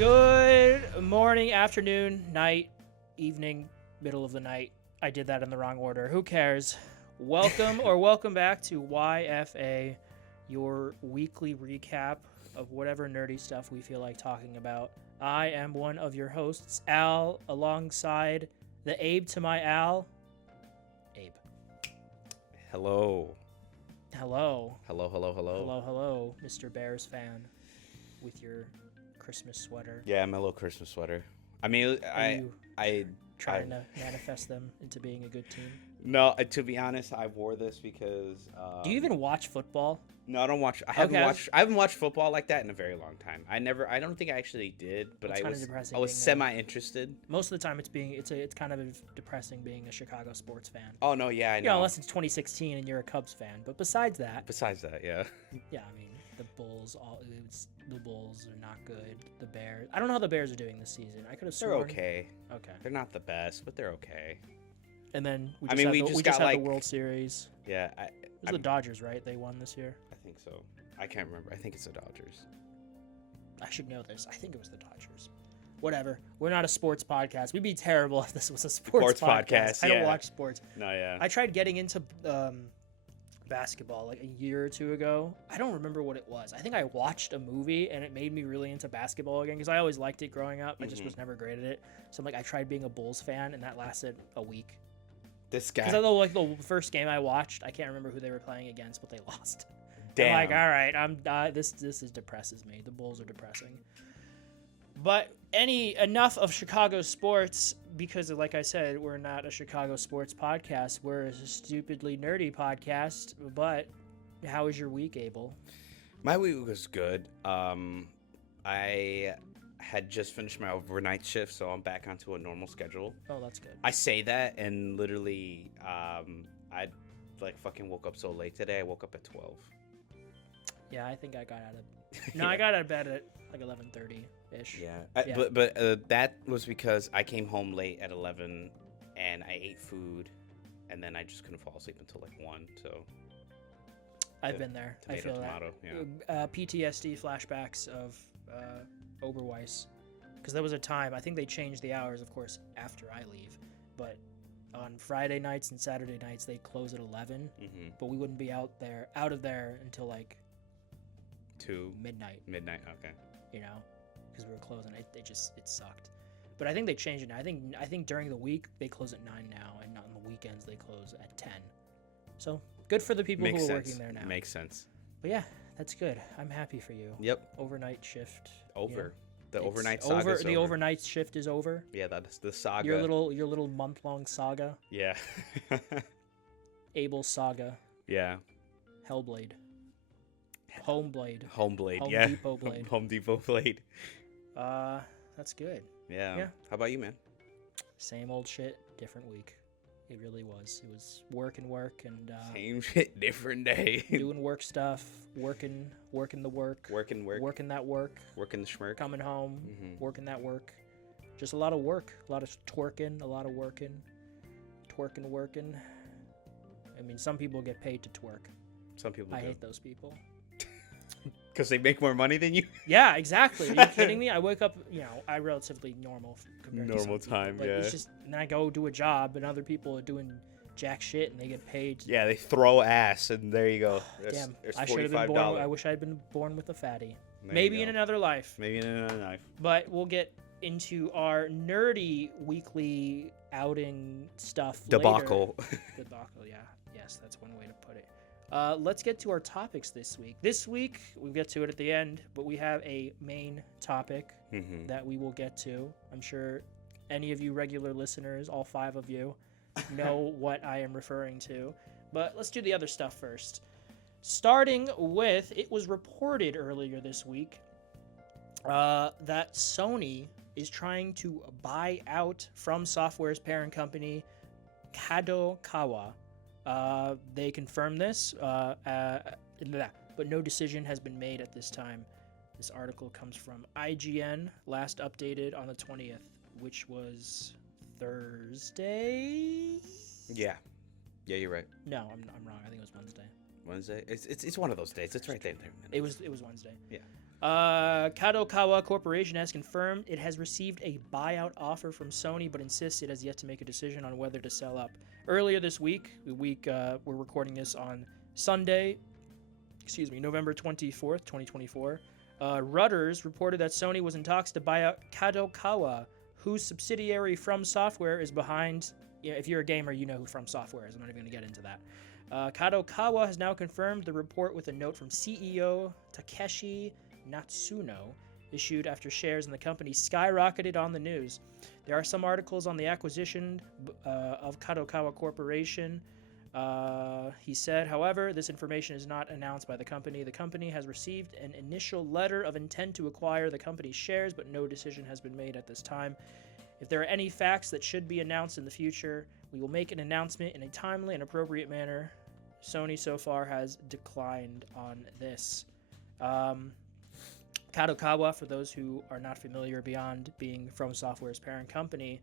Good morning, afternoon, night, evening, middle of the night. I did that in the wrong order. Who cares? Welcome or welcome back to YFA, your weekly recap of whatever nerdy stuff we feel like talking about. I am one of your hosts, Al, alongside the Abe to my Al, Abe. Hello. Hello. Hello, hello, hello. Hello, hello, Mr. Bears fan with your Christmas sweater. Yeah, my little Christmas sweater. I mean, I trying to manifest them into being a good team. No, to be honest, I wore this because. Do you even watch football? No, I don't watch. I haven't watched football like that in a very long time. I don't think I actually did, but I was semi interested. Most of the time, it's kind of depressing being a Chicago sports fan. Oh no, yeah, I know. Unless it's 2016 and you're a Cubs fan. But besides that, yeah. Yeah, I mean the Bulls are not good. The Bears. I don't know how the Bears are doing this season. I could have sworn. They're okay. Okay. They're not the best, but they're okay. And then we just had the World Series. Yeah. It was the Dodgers, right? They won this year. I think so. I can't remember. I think it's the Dodgers. I should know this. I think it was the Dodgers. Whatever. We're not a sports podcast. We'd be terrible if this was a sports podcast. I don't watch sports. No, yeah. I tried getting into basketball like a year or two ago. I don't remember what it was. I think I watched a movie and it made me really into basketball again because I always liked it growing up. I just was never great at it. So I tried being a Bulls fan and that lasted a week. This guy. Because although the first game I watched, I can't remember who they were playing against, but they lost. Damn. I'm like, all right, this depresses me. The Bulls are depressing. But enough of Chicago sports because, like I said, we're not a Chicago sports podcast. We're a stupidly nerdy podcast. But how was your week, Abel? My week was good. I had just finished my overnight shift, so I'm back onto a normal schedule. Oh, that's good. I say that, and literally, I fucking woke up so late today. I woke up at 12. Yeah, I think I got out of. No, I got out of bed at like 11:30-ish. Yeah. But that was because I came home late at 11, and I ate food, and then I just couldn't fall asleep until like 1. So. I've been there. I feel tomato, that. Yeah. PTSD flashbacks of Oberweis, because there was a time. I think they changed the hours, of course, after I leave, but on Friday nights and Saturday nights they close at 11. Mm-hmm. But we wouldn't be out of there until like 2 midnight. Okay. You know, because we were closing. It sucked. But I think they changed it now. I think during the week they close at 9 now, and on the weekends they close at 10. So good for the people who are working there now. Makes sense. But yeah, that's good. I'm happy for you. Yep. Overnight shift. Over. The overnight saga. The overnight shift is over. Yeah, that's the saga. Your little month-long saga. Yeah. Abel's saga. Yeah. Hellblade. Homeblade. Home Depot blade. Home Depot blade. That's good. Yeah. Yeah. How about you, man? Same old shit, different week. It really was. It was work and same shit, different day. Doing work stuff, working the work. Working that work. Working the schmirk. Coming home, working that work. Just a lot of work, a lot of twerking, a lot of working. Twerking. I mean, some people get paid to twerk. Some people I do. hate those people. Because they make more money than you? Yeah, exactly. Are you kidding me? I wake up, I relatively normal compared to some time, people, but it's just, and then I go do a job, and other people are doing jack shit, and they get paid. Yeah, they throw ass, and there you go. Damn, there's I should have been born. I wish I had been born with a fatty. Maybe in another life. But we'll get into our nerdy weekly outing stuff Debacle. Later. Debacle, yeah. Yes, that's one way to put it. Let's get to our topics this week. This week, we'll get to it at the end, but we have a main topic that we will get to. I'm sure any of you regular listeners, all 5 of you, know what I am referring to. But let's do the other stuff first. Starting with, it was reported earlier this week that Sony is trying to buy out Fromsoftware's parent company, Kadokawa. They confirmed this, but no decision has been made at this time. This article comes from IGN, last updated on the 20th, which was Thursday? Yeah, you're right. No, I'm wrong. I think it was Wednesday. Wednesday? It's one of those days. It's right there. It was Wednesday. Yeah. Kadokawa Corporation has confirmed it has received a buyout offer from Sony, but insists it has yet to make a decision on whether to sell up. Earlier this week, we're recording this on Sunday, November 24th, 2024, Reuters reported that Sony was in talks to buy out Kadokawa, whose subsidiary Fromsoftware is behind. If you're a gamer, you know who Fromsoftware is. I'm not even going to get into that. Kadokawa has now confirmed the report with a note from CEO Takeshi Natsuno, issued after shares in the company skyrocketed on the news. There are some articles on the acquisition of Kadokawa Corporation. He said, however, this information is not announced by the company. The company has received an initial letter of intent to acquire the company's shares, but no decision has been made at this time. If there are any facts that should be announced in the future, we will make an announcement in a timely and appropriate manner. Sony so far has declined on this. Kadokawa, for those who are not familiar, beyond being Fromsoftware's parent company,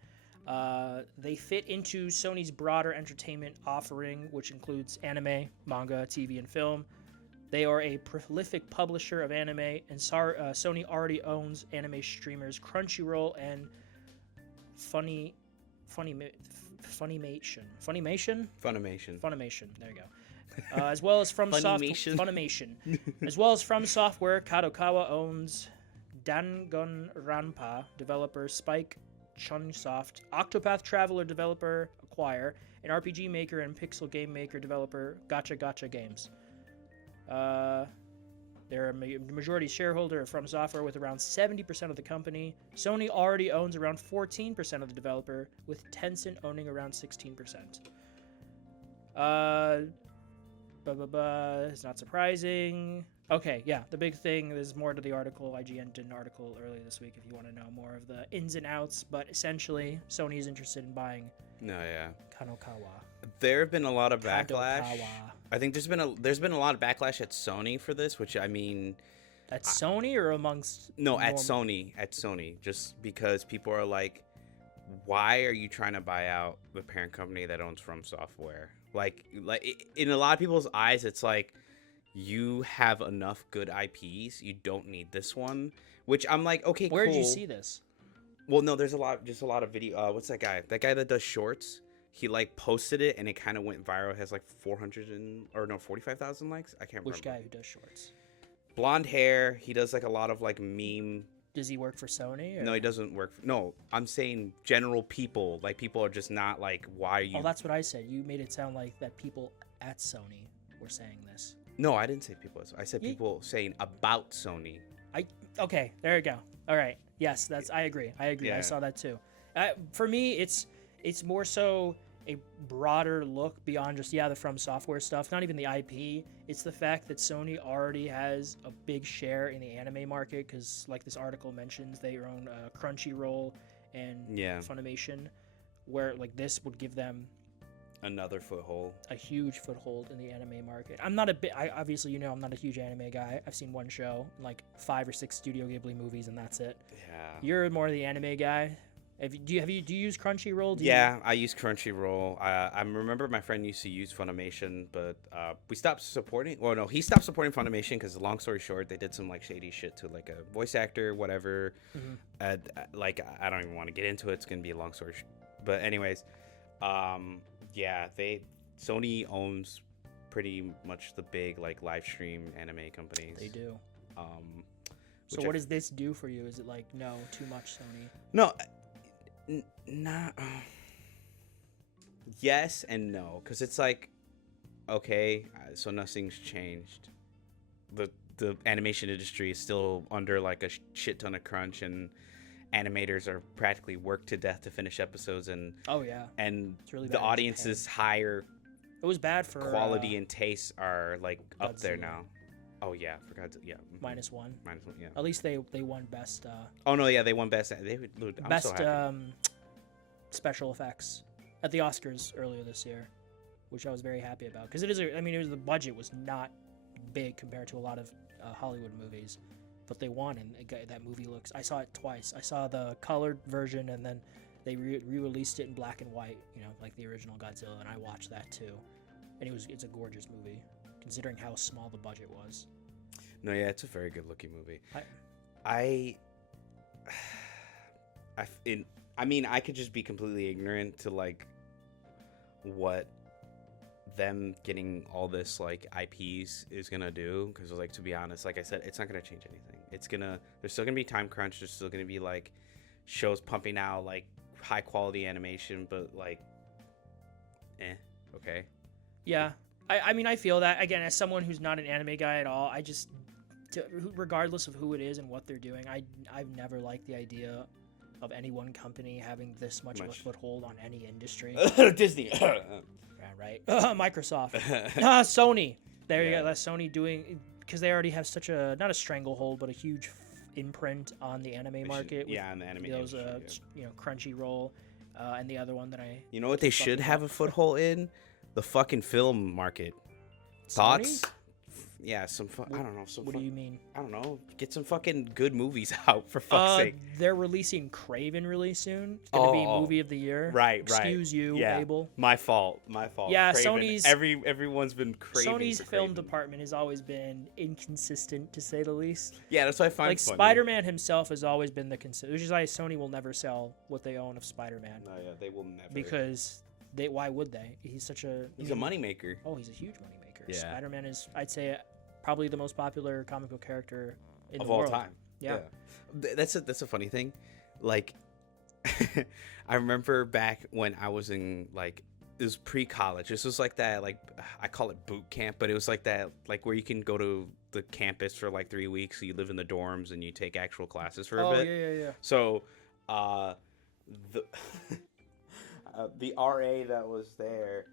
they fit into Sony's broader entertainment offering, which includes anime, manga, TV, and film. They are a prolific publisher of anime, and Sony already owns anime streamers Crunchyroll and Funimation. There you go. As well as Funimation. As well as Fromsoftware, Kadokawa owns Danganronpa developer Spike Chunsoft, Octopath Traveler developer Acquire, and RPG maker and pixel game maker developer Gacha Games. They're a majority shareholder of Fromsoftware with around 70% of the company. Sony already owns around 14% of the developer, with Tencent owning around 16%. It's not surprising. Okay, yeah, the big thing, there's more to the article. IGN did an article earlier this week if you want to know more of the ins and outs, but essentially, Sony is interested in buying Kadokawa. There have been a lot of backlash. I think there's been a lot of backlash at Sony for this, which I mean, at Sony or amongst at Sony, just because people are like, why are you trying to buy out the parent company that owns Fromsoftware? Like in a lot of people's eyes, it's like, you have enough good IPs, you don't need this one. Which I'm like, okay, Where cool. did you see this? Well, no, there's a lot of video. What's that guy? That guy that does shorts. He like posted it and it kind of went viral. It has like 45,000 likes. I can't remember. Which guy who does shorts? Blonde hair. He does like a lot of like meme. Does he work for Sony? Or? No, he doesn't work. No, I'm saying general people. Like people are just not like, why are you? Oh, that's what I said. You made it sound like that people at Sony were saying this. No, I didn't say people. I said people saying about Sony. Okay, there you go. All right. Yes, I agree. Yeah. I saw that too. For me, it's more so a broader look beyond just the Fromsoftware stuff. Not even the IP. It's the fact that Sony already has a big share in the anime market because, like this article mentions, they own Crunchyroll and Funimation, where like this would give them another foothold, a huge foothold in the anime market. I'm not obviously, I'm not a huge anime guy. I've seen one show, like 5 or 6 Studio Ghibli movies, and that's it. Yeah. You're more the anime guy. Do you use Crunchyroll? I use Crunchyroll. I remember my friend used to use Funimation, but we stopped supporting. Well, no, he stopped supporting Funimation because, long story short, they did some like shady shit to like a voice actor, whatever. Mm-hmm. Like I don't even want to get into it. It's gonna be a long story. But anyways, Sony owns pretty much the big like live stream anime companies. They do. So what does this do for you? Is it like, no, too much Sony? No, not. Yes and no, because it's like, okay, so nothing's changed. The animation industry is still under like a shit ton of crunch, and animators are practically worked to death to finish episodes, and really the audience's higher. It was bad for quality and taste are like up there now. Oh yeah, forgot to, -1. -1, yeah. At least they won best. They won best. Best special effects at the Oscars earlier this year, which I was very happy about because the budget was not big compared to a lot of Hollywood movies, but they won, and that movie looks. I saw it twice. I saw the colored version, and then they re-released it in black and white, like the original Godzilla, and I watched that too, and it's a gorgeous movie considering how small the budget was. No, yeah, it's a very good looking movie. I mean, I could just be completely ignorant to like what them getting all this like IPs is gonna do, because like, to be honest, like I said, it's not gonna change anything. There's still gonna be time crunch. There's still gonna be like shows pumping out like high quality animation, but like okay. Yeah, I mean, I feel that, again, as someone who's not an anime guy at all. I just, regardless of who it is and what they're doing, I've never liked the idea of any one company having this much of a foothold on any industry. Disney. Yeah, right. Microsoft. Sony. There you go. That's Sony doing, because they already have such a, not a stranglehold, but a huge imprint on the anime market. On the anime those industry, Crunchyroll, and the other one that I. You know what they should have a foothold in? The fucking film market. Thoughts? Sony? Yeah, I don't know. What do you mean? I don't know. Get some fucking good movies out, for fuck's sake. They're releasing Craven really soon. It's gonna be movie of the year. Right. Excuse you, Abel. My fault. Yeah, Craven. Sony's everyone's been craving. Sony's for film Craven. department has always been inconsistent, to say the least. Yeah, that's what I find like funny. Spider-Man himself has always been which is why Sony will never sell what they own of Spider-Man. No, yeah, they will never. Because why would they? He's a moneymaker. Oh, he's a huge moneymaker. Yeah. Spider-Man is, I'd say, probably the most popular comic book character in of the all world. time. Yeah. That's a funny thing. Like, I remember back when I was in, like, it was pre-college. This was like that, like, I call it boot camp, but it was like that, like, where you can go to the campus for like 3 weeks. So you live in the dorms and you take actual classes for a bit. Yeah. So, the RA that was there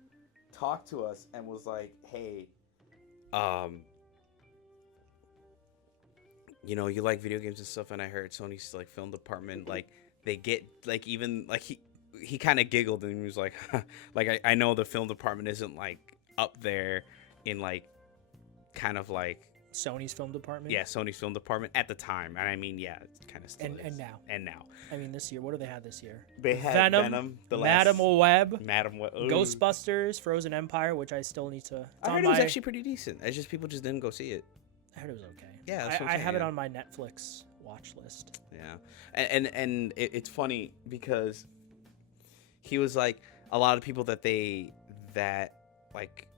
talked to us and was like, hey, you know, you like video games and stuff, and I heard Sony's like film department, like they get like, even like he kind of giggled and he was like, like I know the film department isn't like up there in like kind of like Sony's film department. Yeah, Sony's film department at the time, and I mean, yeah, it kind of still is. And now. I mean, this year, what do they have this year? They had Venom, Madam Web, ooh. Ghostbusters, Frozen Empire, which I still need to. I heard it was actually pretty decent. It's just people just didn't go see it. I heard it was okay. Yeah, that's what I have it on my Netflix watch list. Yeah, and it's funny because he was like, a lot of people that like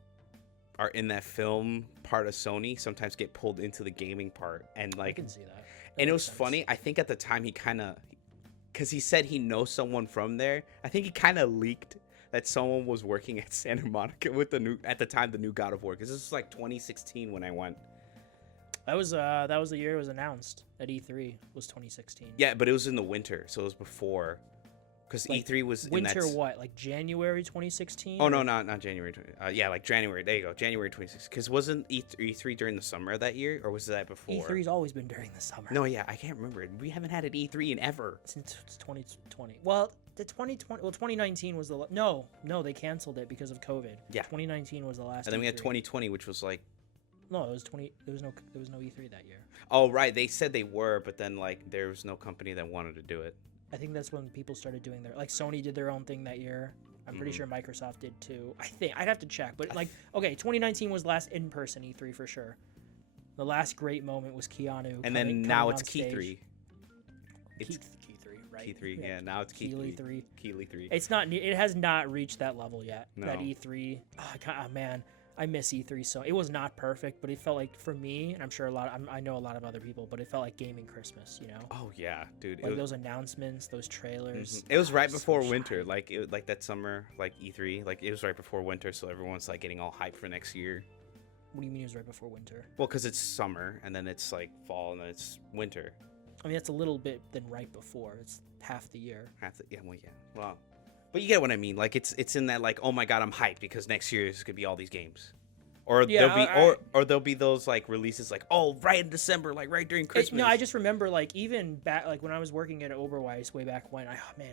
are in that film part of Sony sometimes get pulled into the gaming part, and like, I can see that. And it was funny. I think at the time he kind of, because he said he knows someone from there. I think he kind of leaked that someone was working at Santa Monica with the new God of War, because this was like 2016 when I went. That was the year it was announced at E3, was 2016. Yeah, but it was in the winter, so it was before. Because like E3 was winter, in that... what, like January 2016? Oh, no, not January. Yeah, like January. There you go, January 2016. Because wasn't E3 during the summer of that year, or was that before? E3's always been during the summer. No, yeah, I can't remember. We haven't had an E3 in ever. Since 2020. Well, 2019 was the... No, they canceled it because of COVID. Yeah. 2019 was the last. And then E3. we had 2020, which was like... No, it was 20. There was no E3 that year. Oh, right. They said they were, but then like there was no company that wanted to do it. I think that's when people started doing like Sony did their own thing that year. I'm pretty sure Microsoft did too. I think I'd have to check, but like, okay, 2019 was the last in-person E3 for sure. The last great moment was Keanu. And then now it's Key 3. It's Key 3, right? Key 3, yeah. Now it's Key 3. Keely 3. It's not. It has not reached that level yet. No. That E3. Oh man. I miss E3 so it was not perfect, but it felt like, for me, and I'm sure I know a lot of other people, but it felt like gaming Christmas, you know? Oh yeah, dude. Like those announcements, those trailers. It was right before winter, like that summer, like E3, like it was right before winter, so everyone's like getting all hyped for next year. What do you mean it was right before winter? Well, because it's summer, and then it's like fall, and then it's winter. I mean, that's a little bit than right before. It's half the year. Yeah. Well, but you get what I mean. Like it's in that, like, oh my god, I'm hyped because next year is gonna be all these games. Or there'll be those like releases like, oh, right in December, like right during Christmas. No, I just remember like even back, like when I was working at Oberweis way back when.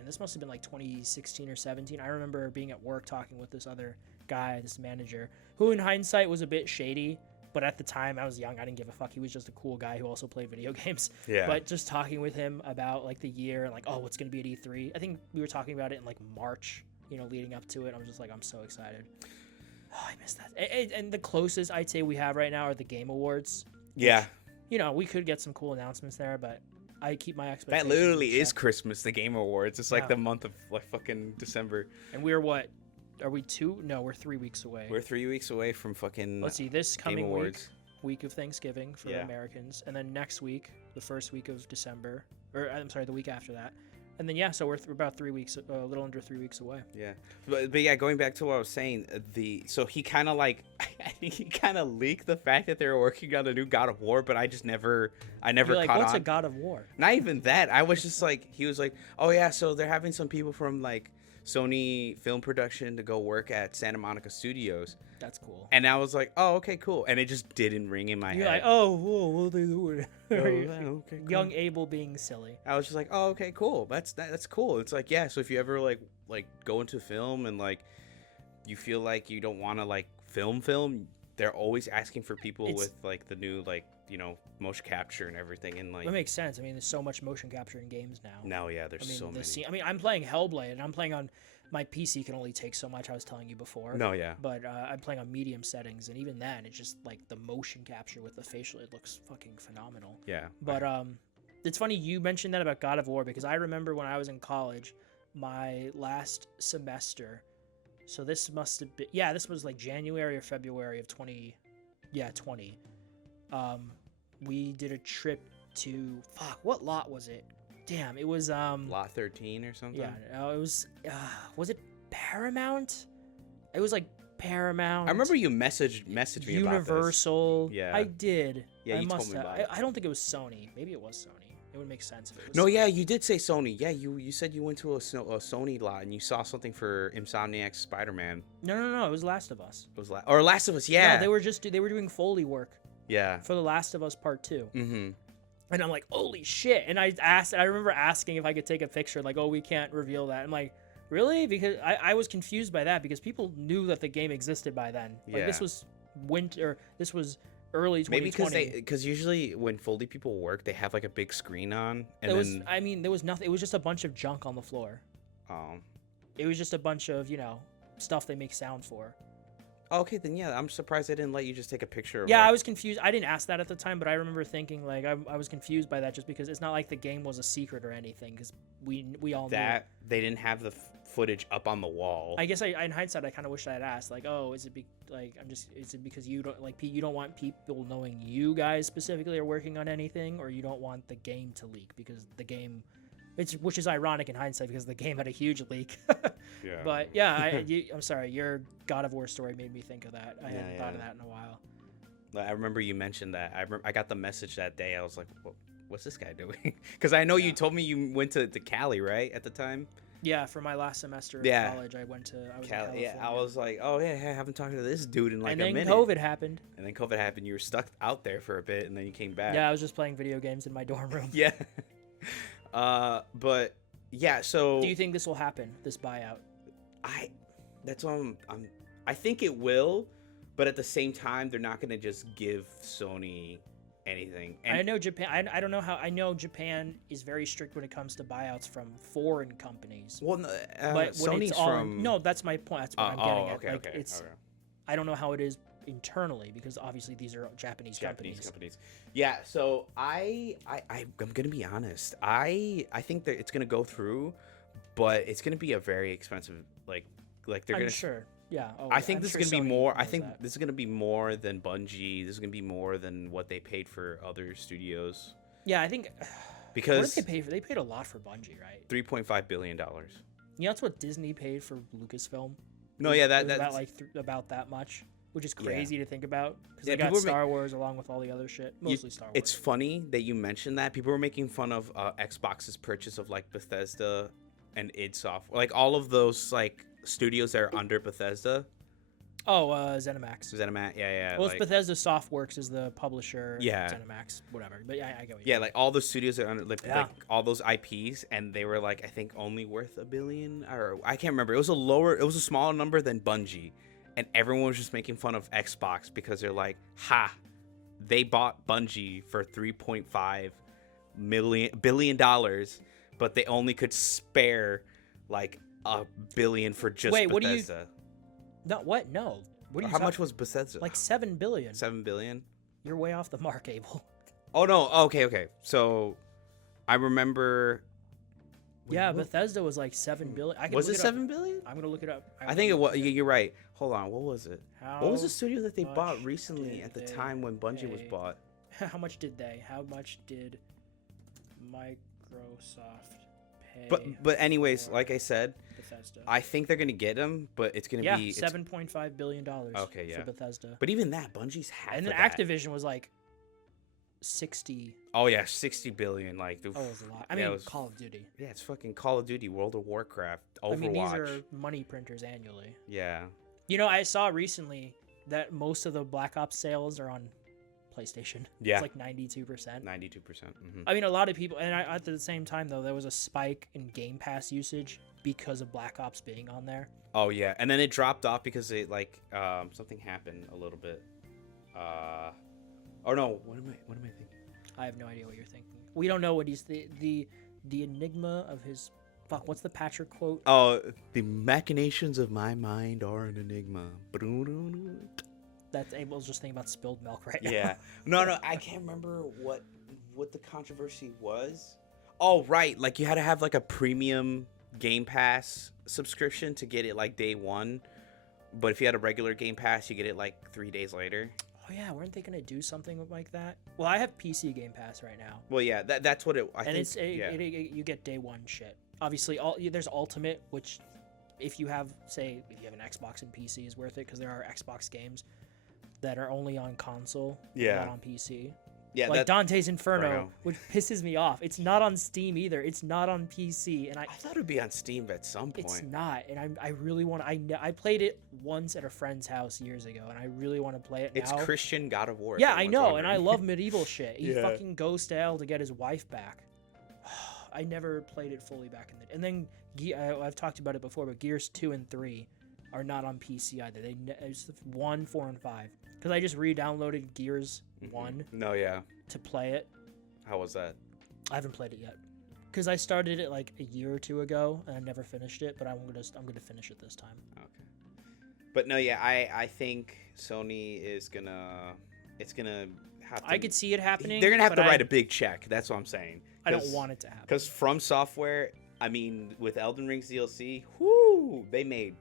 This must have been like 2016 or 17. I remember being at work talking with this other guy, this manager, who in hindsight was a bit shady. But at the time, I was young. I didn't give a fuck. He was just a cool guy who also played video games. Yeah. But just talking with him about like the year and like, oh, what's gonna be at E3? I think we were talking about it in like March, leading up to it. I was just like, I'm so excited. Oh, I miss that. And the closest I'd say we have right now are the Game Awards. Yeah. you know, we could get some cool announcements there, but I keep my expectations. That literally in is check. Christmas, the Game Awards. It's like Yeah. the month of like fucking December. And we're what? Are we 2? No, we're 3 weeks away. We're 3 weeks away from fucking Let's see. This Game coming Awards. week of Thanksgiving for the Yeah. Americans, and then next week, the first week of December, or I'm sorry, the week after that, and then so we're about 3 weeks, a little under 3 weeks away. Yeah, but yeah, going back to what I was saying, so he kind of like I think he kind of leaked the fact that they were working on a new God of War, but I never You're like, caught what's on. a God of War? Not even that. I was just like, he was like, oh yeah, so they're having some people from like Sony film production to go work at Santa Monica Studios, That's cool. and I was like, oh okay, cool, and it just didn't ring in my You're head. like, oh, whoa, what are they doing? Okay, cool. Young Abel being silly. I was just like, oh okay, cool. That's cool. It's like, yeah. So if you ever like go into film and like you feel like you don't want to like film, they're always asking for people It's- with like the new like motion capture and everything, and like That makes sense. I mean, there's so much motion capture in games now. now yeah, there's I mean, so many. I mean, I'm playing Hellblade, and I'm playing on my PC can only take so much. I was telling you before. No, yeah. But I'm playing on medium settings, and even then, it's just like the motion capture with the facial. It looks fucking phenomenal. Yeah. But it's funny you mentioned that about God of War because I remember when I was in college, my last semester. So this must have been this was like January or February of 20. We did a trip to what lot was it? Damn, it was Lot 13 or something. yeah, it was it Paramount? It was like Paramount. I remember you messaged me about this. Universal. Yeah. I did. Yeah, I you told must me have. about it. I don't think it was Sony. Maybe it was Sony. It would make sense if it was. No, Sony. yeah, you did say Sony. Yeah, you said you went to a Sony lot and you saw something for Insomniac's Spider-Man. No. It was Last of Us. It was or Last of Us. Yeah. No, they were doing Foley work Yeah. for The Last of Us Part 2. Mm-hmm. And I'm like, holy shit. And I remember asking if I could take a picture, like, oh, we can't reveal that. I'm like, really? Because I was confused by that because people knew that the game existed by then. Like, this Yeah. was this was early 2020. Maybe because usually when Foley people work, they have like a big screen on. And there then, there was nothing. It was just a bunch of junk on the floor. It was just a bunch of, stuff they make sound for. okay, then yeah, I'm surprised they didn't let you just take a picture of Yeah, like, I was confused. I didn't ask that at the time, but I remember thinking, like, I was confused by that just because it's not like the game was a secret or anything because we all knew. that they didn't have the footage up on the wall. I guess in hindsight, I kind of wish I had asked, like, oh, is it is it because you don't you don't want people knowing you guys specifically are working on anything, or you don't want the game to leak because the game, which is ironic in hindsight because the game had a huge leak. Yeah. But yeah, I'm sorry, your God of War story made me think of that. I hadn't thought of that in a while. I remember you mentioned that. I got the message that day. I was like, what's this guy doing? Because I know you told me you went to Cali, right, at the time? Yeah, for my last semester of college, I was in California. Yeah, I was like, oh yeah, I haven't talked to this dude in like and a then minute. COVID happened. And then COVID happened. You were stuck out there for a bit, and then you came back. Yeah, I was just playing video games in my dorm room. Yeah. But yeah, so Do you think this will happen? This buyout? that's what I think it will, but at the same time, they're not gonna just give Sony anything. And I know Japan. I don't know how. I know Japan is very strict when it comes to buyouts from foreign companies. well, no, But when Sony's it's all from no, that's my point. That's what I'm getting at. okay, Like, okay, it's okay. I don't know how it is internally because obviously these are Japanese companies. Yeah, so I'm gonna be honest. I think that it's gonna go through, but it's gonna be a very expensive like they're I'm gonna. sure. Yeah. Oh, I think I'm this sure is gonna be Sony more. I knows think that. this is gonna be more than Bungie. This is gonna be more than what they paid for other studios. Yeah, I think. Because What did they pay for? They paid a lot for Bungie, right? $3.5 billion. You know, that's what Disney paid for Lucasfilm. No, yeah, It was that's about about that much, which is crazy to think about because Yeah, they got people were Star Wars along with all the other shit, mostly Star Wars. It's funny that you mentioned that. People were making fun of Xbox's purchase of like Bethesda and id Software, like all of those like studios that are under Bethesda. Oh, ZeniMax. Yeah. Well, like, it's Bethesda Softworks is the publisher. Yeah. ZeniMax, whatever. But yeah, I get what you yeah, mean. like all the studios that are under, like Yeah. all those IPs, and they were like I think only worth $1 billion, or I can't remember. It was a smaller number than Bungie, and everyone was just making fun of Xbox because they're like, ha, they bought Bungie for $3.5 billion, but they only could spare like $1 billion for just Wait, Bethesda. what do you? No, what? No. What are you How much talking- was Bethesda? Like $7 billion. $7 billion. You're way off the mark, Abel. Oh no. Okay. So I remember. Yeah, Bethesda was like 7 billion. Was it 7 billion? I'm gonna look it up. I think it was. You're right. Hold on. What was it? What was the studio that they much bought recently did at the they time when Bungie was pay? bought? How much did Microsoft pay? But anyways, for like I said, Bethesda? I think they're gonna get them, but it's gonna be $7.5 billion. Okay, yeah. For Bethesda. But even that, Bungie's half. And of then that. Activision was like 60. Oh yeah, 60 billion. Like Oh, it was a lot. I yeah, mean, it was- Call of Duty. Yeah, it's fucking Call of Duty, World of Warcraft, Overwatch. I mean, these are money printers annually. Yeah. You know, I saw recently that most of the Black Ops sales are on PlayStation. Yeah. It's like 92%. 92%. Mm-hmm. I mean, a lot of people, and at the same time, though, there was a spike in Game Pass usage because of Black Ops being on there. Oh yeah, and then it dropped off because it like something happened a little bit. Oh no, what am I thinking? I have no idea what you're thinking. We don't know what he's the enigma of his. Fuck, what's the Patrick quote? Oh, the machinations of my mind are an enigma. That's Abel's just thinking about spilled milk right now. Yeah. No, I can't remember what the controversy was. Oh, right. Like you had to have like a premium Game Pass subscription to get it like day one. But if you had a regular Game Pass, you get it like 3 days later. Oh yeah, weren't they gonna do something like that? Well, I have PC Game Pass right now. Well, yeah, that's what it. I think, It's you get day one shit. Obviously, there's Ultimate, which if you have an Xbox and PC is worth it because there are Xbox games that are only on console, not on PC. Yeah, like Dante's Inferno, Inferno, which pisses me off. It's not on Steam either. It's not on PC, and I thought it'd be on Steam at some point. It's not, and I really want. I played it once at a friend's house years ago, and I really want to play it now. It's Christian God of War. Yeah, I know, and I love medieval shit. He Yeah. fucking goes to hell to get his wife back. I never played it fully back in the. And then I've talked about it before, but Gears 2 and 3 are not on PC either. It's 1, 4, and 5. Because I just re-downloaded Gears 1 No, yeah. to play it. How was that? I haven't played it yet. Because I started it like a year or two ago, and I never finished it. But I'm gonna finish it this time. Okay. But no, yeah, I think Sony is gonna. It's gonna have to. I could see it happening. They're gonna have to but write a big check. That's what I'm saying. I don't want it to happen. Because Fromsoftware, I mean, with Elden Ring's DLC, whoo, they made.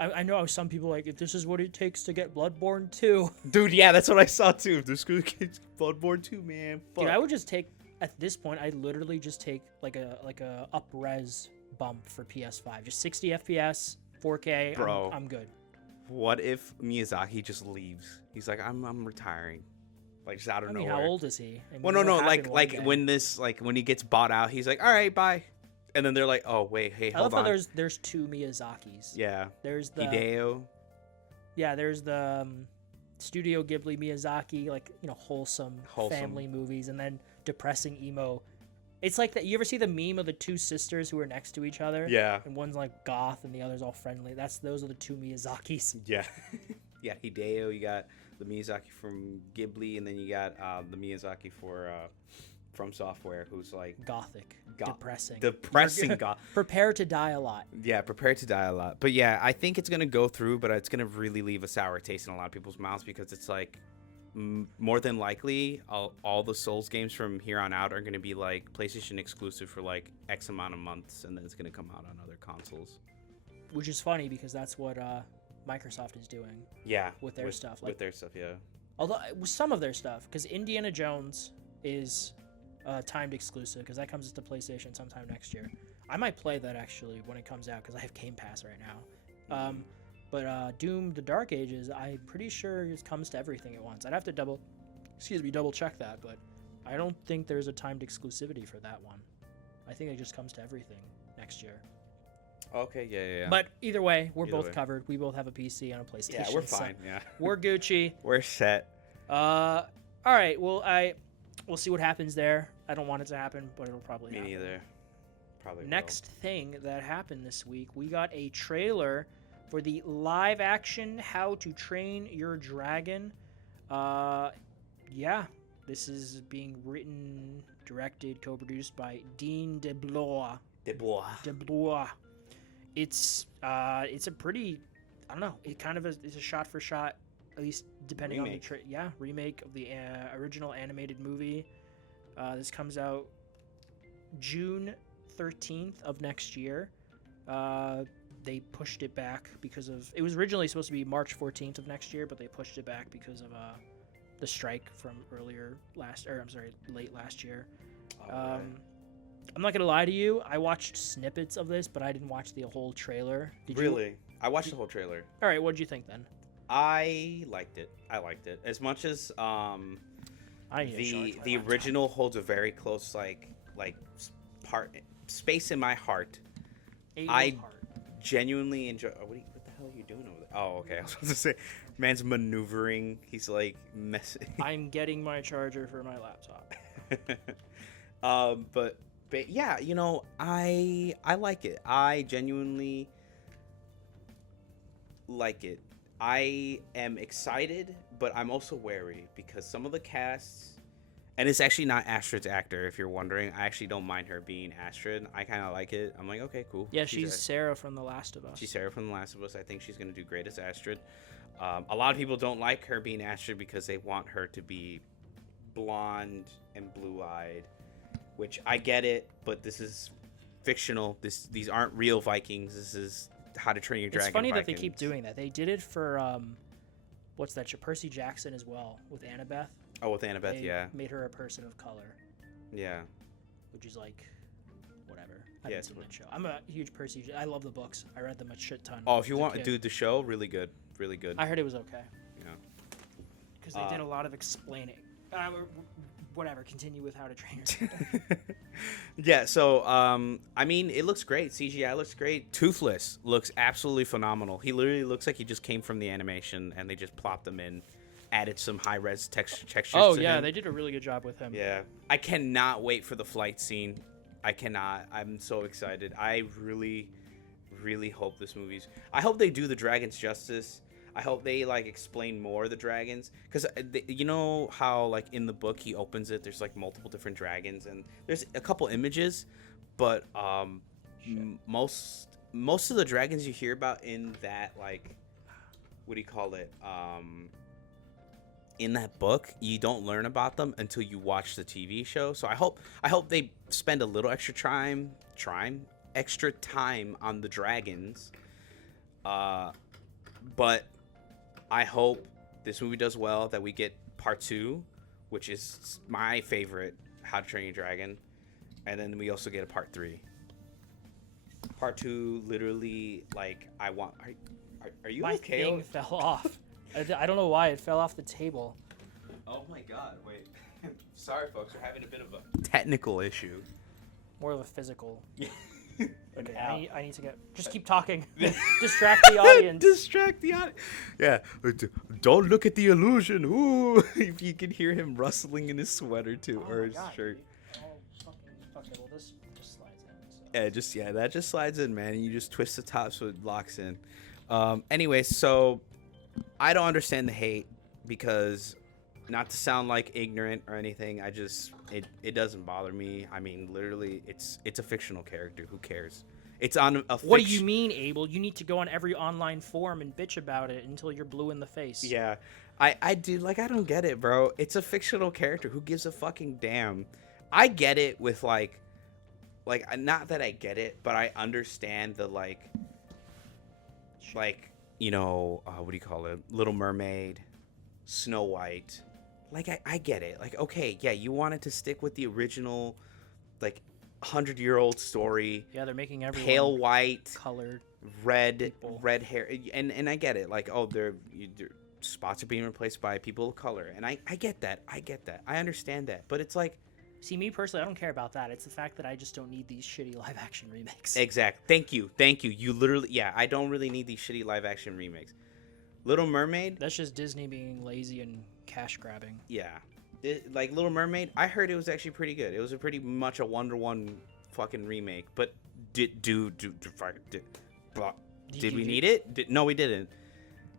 I know some people like, if this is what it takes to get Bloodborne 2. Dude, yeah, that's what I saw too. This could get Bloodborne 2, man. Fuck. Dude, I would just take, at this point, I'd literally just take like a up-res bump for PS5. Just 60 FPS, 4K, Bro. I'm good. What if Miyazaki just leaves? He's like, I'm retiring. Like, just out of I mean, nowhere. how old is he? I mean, Well, no, it'll happen like one day. when he gets bought out, he's like, all right, bye. And then they're like, oh wait, hey, I hold love on. how there's two Miyazakis. Yeah. There's the Hideo. Yeah, there's the Studio Ghibli Miyazaki, like, wholesome family movies, and then depressing emo. It's like that. You ever see the meme of the two sisters who are next to each other? Yeah. And one's like goth and the other's all friendly. Those are the two Miyazakis. Yeah. Yeah, Hideo. You got the Miyazaki from Ghibli, and then you got the Miyazaki from Software, who's like Gothic. Depressing. Depressing goth. Prepare to die a lot. Yeah, prepare to die a lot. But yeah, I think it's gonna go through, but it's gonna really leave a sour taste in a lot of people's mouths because it's like more than likely all the Souls games from here on out are gonna be like PlayStation exclusive for like X amount of months, and then it's gonna come out on other consoles. Which is funny because that's what Microsoft is doing. Yeah, with their stuff. With their stuff, yeah. Although with some of their stuff, because Indiana Jones is timed exclusive because that comes to PlayStation sometime next year. I might play that actually when it comes out because I have Game Pass right now. But Doom: The Dark Ages, I'm pretty sure it comes to everything at once. I'd have to double check that, but I don't think there's a timed exclusivity for that one. I think it just comes to everything next year. Okay, yeah. But either way, we're both covered. We both have a PC and a PlayStation. Yeah, we're fine. So yeah, we're Gucci. We're set. All right. Well, we'll see what happens there. I don't want it to happen, but it'll probably happen. Me neither. Probably. Next thing that happened this week, we got a trailer for the live action How to Train Your Dragon. Yeah, this is being written, directed, co-produced by Dean DeBlois. It's a pretty, I don't know, it kind of is a shot-for-shot at least depending on the remake of the original animated movie. This comes out June 13th of next year. They pushed it back because of it was originally supposed to be March 14th of next year, but they pushed it back because of the strike from late last year. Right. I'm not gonna lie to you. I watched snippets of this, but I didn't watch the whole trailer. Did really? You? I watched the whole trailer. All right, what did you think then? I liked it. As much as the original holds a very close space in my heart. I genuinely enjoy. What the hell are you doing over there? Oh, okay. I was supposed to say, man's maneuvering. He's like messing. I'm getting my charger for my laptop. But yeah, you know, I like it. I genuinely like it. I am excited, but I'm also wary because some of the casts, and it's actually not Astrid's actor, if you're wondering. I actually don't mind her being Astrid. I kind of like it. I'm like, okay, cool. Yeah, she's Sarah from The Last of Us. She's Sarah from The Last of Us. I think she's going to do great as Astrid. A lot of people don't like her being Astrid because they want her to be blonde and blue-eyed, which I get it, but this is fictional. These aren't real Vikings. This is How to Train Your Dragon. It's funny Vikings. that they keep doing that. They did it for what's that? Percy Jackson as well with Annabeth. Oh, with Annabeth, they made her a person of color. Yeah. Which is like, whatever. I haven't seen that show. I'm a huge Percy. I love the books. I read them a shit ton. Oh, if you want, dude, the show really good, really good. I heard it was okay. Yeah. Because they did a lot of explaining. Whatever. Continue with How to Train Your Dragon. Yeah. So, I mean, it looks great. CGI looks great. Toothless looks absolutely phenomenal. He literally looks like he just came from the animation and they just plopped him in. Added some high-res textures Oh, to yeah, him. they did a really good job with him. Yeah. I cannot wait for the flight scene. I cannot. I'm so excited. I really, really hope this movie's... I hope they do the dragons justice. I hope they, explain more of the dragons. Because, you know how, in the book, he opens it, there's, multiple different dragons, and there's a couple images, but most of the dragons you hear about in that, what do you call it? In that book, you don't learn about them until you watch the TV show. So I hope they spend a little extra time on the dragons. But I hope this movie does well, that we get part 2, which is my favorite, How to Train Your Dragon, and then we also get a part 3. Part 2, literally, I want. Are you My okay? thing fell off. I don't know why it fell off the table. Oh my god, wait. Sorry, folks, we're having a bit of a technical issue. More of a physical. Okay, Ow. I need to get... Just keep talking. Distract the audience. Distract the audience. Yeah, don't look at the illusion. Ooh, if you can hear him rustling in his sweater, too, or his shirt. Okay, well, this just slides in. So. Yeah, that just slides in, man. You just twist the top so it locks in. Anyway, so... I don't understand the hate because, not to sound ignorant or anything, it doesn't bother me. I mean, literally, it's a fictional character. Who cares? It's on a. What do you mean, Abel? You need to go on every online forum and bitch about it until you're blue in the face. Yeah, I do. I don't get it, bro. It's a fictional character. Who gives a fucking damn? I get it with not that I get it, but I understand the you know, what do you call it? Little Mermaid, Snow White. I get it. Okay, yeah, you wanted to stick with the original, 100-year-old story. Yeah, they're making everyone pale white, colored, red hair, and I get it. Their spots are being replaced by people of color, and I get that. I understand that, but it's See, me personally, I don't care about that. It's the fact that I just don't need these shitty live-action remakes. Exact. Thank you. You literally, yeah, I don't really need these shitty live-action remakes. Little Mermaid. That's just Disney being lazy and cash grabbing. Yeah. Little Mermaid, I heard it was actually pretty good. It was pretty much a 1-to-1 fucking remake. But did we need it? No, we didn't.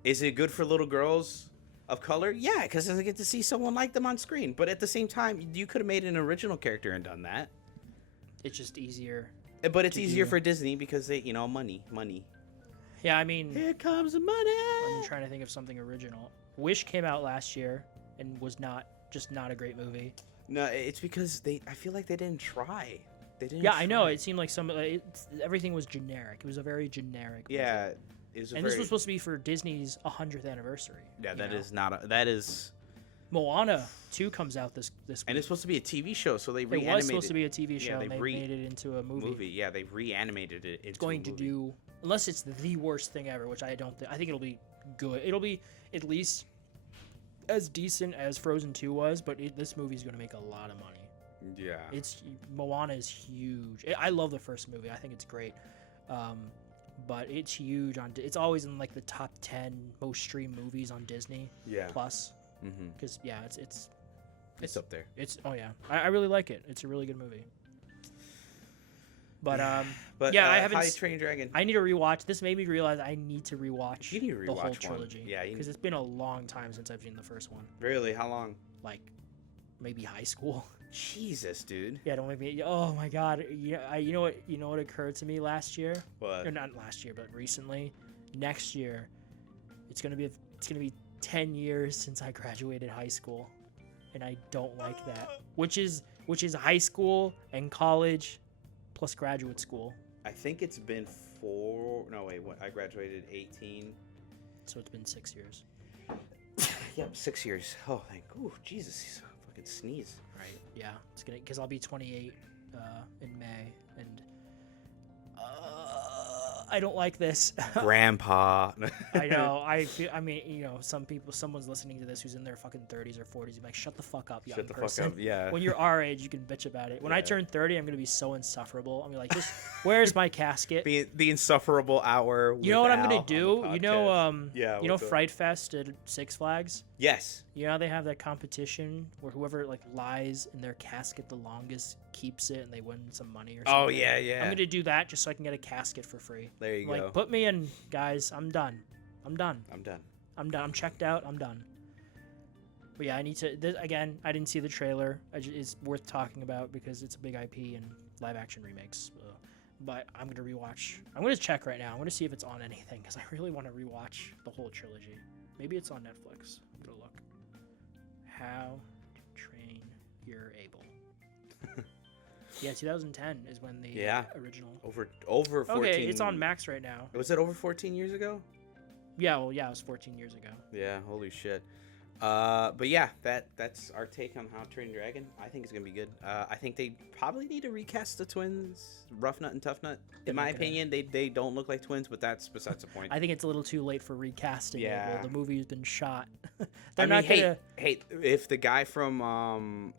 Is it good for little girls of color? Yeah, because I get to see someone like them on screen. But at the same time, you could have made an original character and done that. It's just easier. But it's easier for Disney because they, money. Yeah, I mean, Here comes the money. I'm trying to think of something original. Wish came out last year and was not a great movie. No, it's because I feel like they didn't try. They didn't. Yeah, try. I know. It seemed like everything was generic. It was a very generic movie. Yeah, this was supposed to be for Disney's 100th anniversary. Yeah, that is. Moana 2 comes out this week. And it's supposed to be a TV show, so they reanimated. It was supposed to be a TV show, Yeah, and they made it into a movie. Yeah, they reanimated it. It's going to do, unless it's the worst thing ever, which I don't think. I think it'll be good. It'll be at least as decent as Frozen 2 was, but this movie's going to make a lot of money. Yeah. Moana is huge. I love the first movie. I think it's great. But it's huge it's always in like the top 10 most streamed movies on Disney Plus. Because it's up there. I really like it. It's a really good movie. But I haven't. How to Train Your Dragon. I need to rewatch. This made me realize I need to rewatch. You need to rewatch the whole one. trilogy. Yeah, because it's been a long time since I've seen the first one. Really? How long? Like maybe high school. Jesus, dude. Yeah, don't make me. Oh my God. Yeah, you know what occurred to me last year? What? Or not last year, but recently. Next year, it's gonna be 10 years since I graduated high school, and I don't like that. Which is high school and college, plus graduate school. I think it's been 4. No, wait. What? I graduated 18. So it's been 6 years. Yep, 6 years. Oh, ooh, Jesus, he's a fucking sneeze. Right. Yeah. It's gonna because I'll be 28 in May, and I don't like this. Grandpa. I know. I mean, someone's listening to this who's in their fucking 30s or 40s. You're like, shut the fuck up, young person. Fuck up. Yeah. When you're our age, you can bitch about it. When I turn 30, I'm gonna be so insufferable. I'm gonna be like, just where's my casket? The insufferable hour. You know what I'm gonna do? You know Fright Fest at Six Flags? Yes. You know they have that competition where whoever like lies in their casket the longest keeps it and they win some money or something. Oh yeah. I'm gonna do that just so I can get a casket for free. There you go. Like, put me in, guys. I'm done. I'm checked out. I'm done. But yeah, I need to. Again, I didn't see the trailer. It's worth talking about because it's a big IP and live action remakes. But I'm gonna rewatch. I'm gonna check right now. I'm gonna see if it's on anything because I really want to rewatch the whole trilogy. Maybe it's on Netflix. I'm gonna look. How to Train Your Able. Yeah, 2010 is when the original. Over 14. Okay, it's on Max right now. Was it over 14 years ago? Yeah, well, yeah, it was 14 years ago. Yeah, holy shit. But yeah, that's our take on How to Train Your Dragon. I think it's gonna be good. I think they probably need to recast the twins, Rough Nut and Tough Nut. In my opinion, they don't look like twins, but that's besides the point. I think it's a little too late for recasting. Yeah, it. The movie's been shot. Hey, if the guy from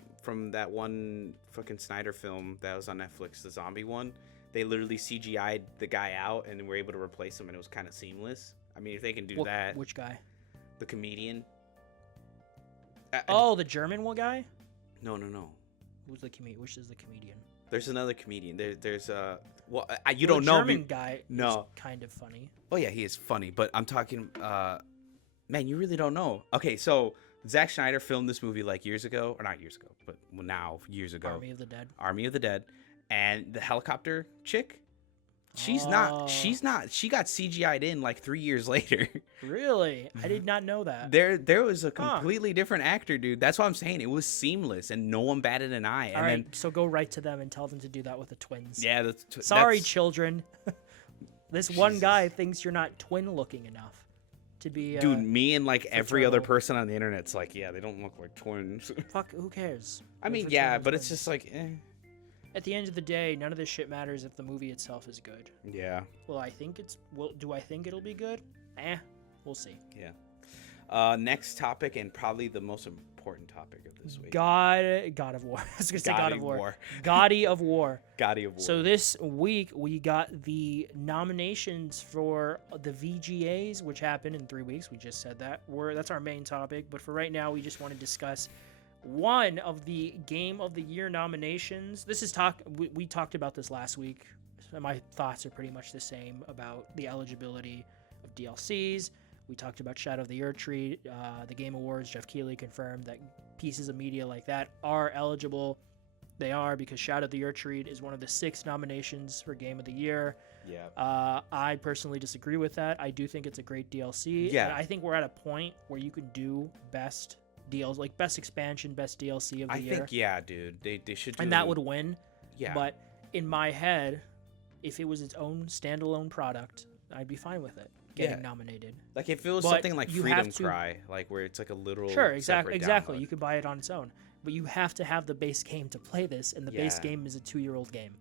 that one fucking Snyder film that was on Netflix, the zombie one, they literally CGI'd the guy out and were able to replace him, and it was kind of seamless. I mean, if they can do that. Which guy? The comedian. The German one guy? No. Who's the comedian? Which is the comedian? There's another comedian. There's you don't know. The German guy is kind of funny. Oh yeah, he is funny, but I'm talking. Man, you really don't know. Okay, so Zack Snyder filmed this movie like years ago, or not years ago, but now years ago. Army of the Dead. And the helicopter chick. She's not. She got CGI'd in like 3 years later. Really? I did not know that. There was a completely different actor, dude. That's what I'm saying. It was seamless, and no one batted an eye. All right, so go right to them and tell them to do that with the twins. Yeah. Sorry, children. This one guy thinks you're not twin-looking enough to be. Dude, me and like every other person on the internet's like, yeah, they don't look like twins. Fuck, who cares? I mean, yeah, but it's just like, eh. At the end of the day, none of this shit matters if the movie itself is good. Yeah. Well, do I think it'll be good? We'll see. Yeah. Next topic, and probably the most important topic of this week. God of War. I was going to say God of War. GOTY of War. GOTY of War. So this week, we got the nominations for the VGAs, which happened in 3 weeks. We just said that. That's our main topic. But for right now, we just want to discuss one of the Game of the Year nominations. We talked about this last week. My thoughts are pretty much the same about the eligibility of DLCs. We talked about Shadow of the Erdtree, the Game Awards. Jeff Keighley confirmed that pieces of media like that are eligible. They are, because Shadow of the Erdtree is one of the 6 nominations for Game of the Year. Yeah. I personally disagree with that. I do think it's a great DLC. Yeah. And I think we're at a point where you can do best deals, like best expansion, best DLC of the year. I think, yeah, dude. They should do... And that would win. Yeah. But in my head, if it was its own standalone product, I'd be fine with it getting nominated. Like if it was But something like you Freedom have to- Cry, like where it's like a literal Sure, separate exactly. download. You could buy it on its own. But you have to have the base game to play this, and the base Yeah. game is a 2-year-old game.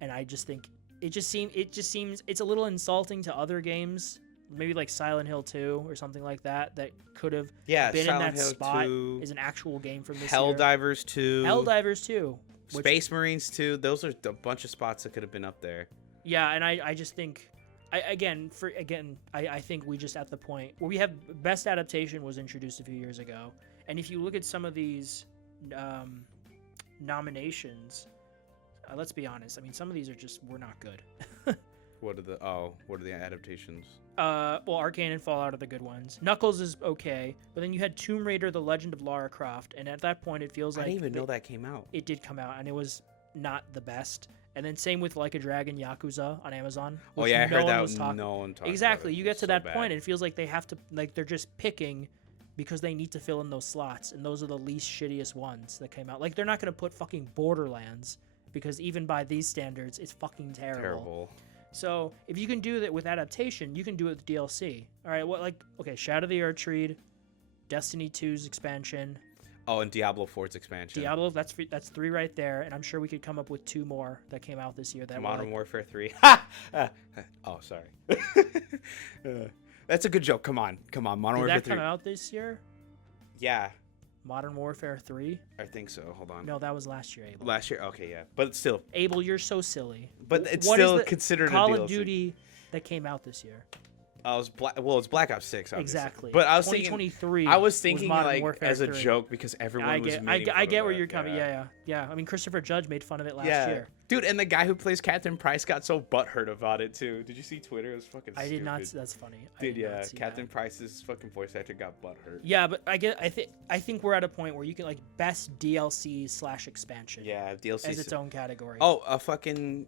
And I just think it just seems it's a little insulting to other games, maybe like Silent Hill 2 or something like that could have Yeah, been Silent in that Hill spot 2, is an actual game from this year. Helldivers 2, Helldivers 2. Which, Space Marines 2. Those are a bunch of spots that could have been up there. yeah, and I just think I think we just at the point where we have best adaptation was introduced a few years ago, and if you look at some of these nominations, let's be honest. I mean, some of these were not good. What are the adaptations? Well, Arcane and Fallout are the good ones. Knuckles is okay, but then you had Tomb Raider: The Legend of Lara Croft, and at that point, it feels I like didn't even know that came out. it did come out, and it was not the best. And then same with Like a Dragon Yakuza on Amazon. Oh which yeah, I heard one that. was talking- No one talked Exactly. about it. You get It's to so that bad. point, and it feels like they have to, like, they're just picking because they need to fill in those slots, and those are the least shittiest ones that came out. Like, they're not going to put fucking Borderlands, because even by these standards, it's fucking terrible. So if you can do that with adaptation, you can do it with DLC. All right, Shadow of the Erdtree, Destiny 2's expansion, Oh, and Diablo 4's expansion. Diablo. That's 3 right there, and I'm sure we could come up with 2 more that came out this year. That Modern were Warfare 3. Oh, sorry. That's a good joke. Come on. Modern did Warfare that 3. come out this year? Yeah, Modern Warfare 3? I think so. Hold on. No, that was last year, Abel. Last year. Okay, yeah, but still. Abel, you're so silly. But it's What is still the considered Call a DLC. of Duty that came out this year. It's Black Ops 6, obviously. Exactly. But I was thinking, 2023. I was thinking Modern like Warfare as a 3. joke because everyone I was get, making fun I of get where that. you're coming. Yeah. I mean, Christopher Judge made fun of it last Yeah. year. Dude, and the guy who plays Captain Price got so butthurt about it too. Did you see Twitter? It was fucking I stupid. did not. That's funny. I Dude, did not yeah, see Captain that. Price's fucking voice actor got butthurt. Yeah, but I think we're at a point where you can, like, best DLC / expansion. Yeah, DLC. As its own category. Oh, a fucking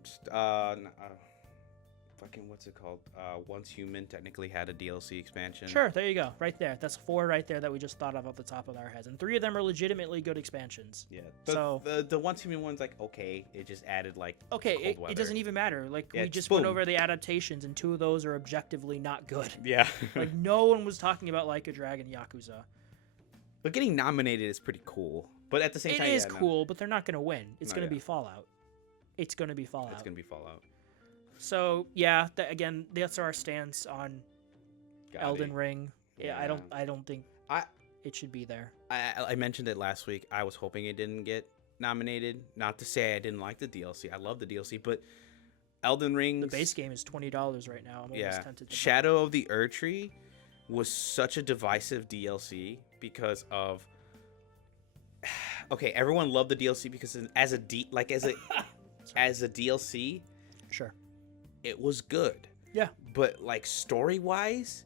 what's it called? Once Human technically had a DLC expansion. Sure, there you go. Right there. That's 4 right there that we just thought of off the top of our heads. And 3 of them are legitimately good expansions. Yeah. So- The Once Human one's like okay, it just added like Okay, cold it weather. doesn't even matter. Like, Yeah, we it's just went boom. over the adaptations, and 2 of those are objectively not good. Yeah. Like, no one was talking about Like a Dragon Yakuza. But getting nominated is pretty cool. But at the same It time, is yeah, no, cool, but they're not going to win. It's No, going to yeah. be Fallout. It's going to be Fallout. it's gonna be Fallout. So, yeah, again, that's our stance on GOTY. Elden Ring. Yeah, Yeah. I don't think I- it should be there. I mentioned it last week. I was hoping it didn't get nominated. Not to say I didn't like the DLC. I love the DLC, but Elden Ring. The base game is $20 right now. I'm almost tempted to buy it. Shadow of the Erdtree was such a divisive DLC because of. Okay, everyone loved the DLC because as a DLC, Sure. it was good. Yeah. But like story wise,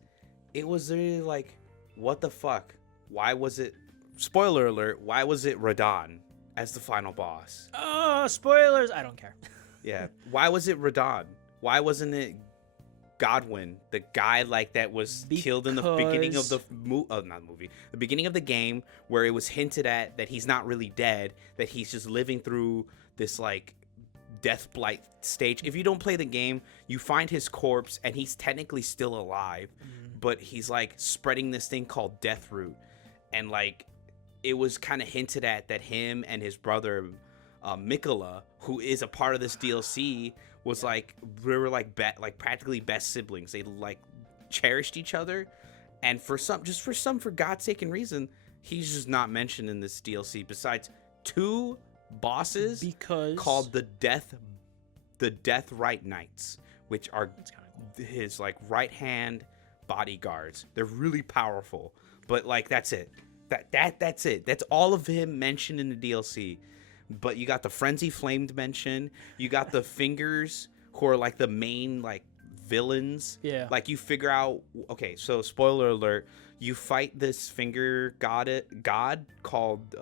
it was really like, what the fuck? Why was it? Spoiler alert! Why was it Radon as the final boss? Oh, spoilers! I don't care. Yeah. Why was it Radon? Why wasn't it Godwin, the guy like that was killed in the beginning of the the beginning of the game, where it was hinted at that he's not really dead, that he's just living through this like death blight stage. If you don't play the game, you find his corpse and he's technically still alive, but he's like spreading this thing called death root, and like it was kind of hinted at that him and his brother Mikola, who is a part of this DLC, was like we were like practically best siblings. They like cherished each other, and for God's sake and reason, he's just not mentioned in this DLC besides 2 bosses Because called the Death Right Knights, which are That's kind of cool. his like right hand bodyguards. They're really powerful, but like that's it. That's it. That's all of him mentioned in the DLC. But you got the Frenzy Flamed mention. You got the Fingers, who are like the main like villains. Yeah. Like you figure out. Okay, so spoiler alert: you fight this finger god called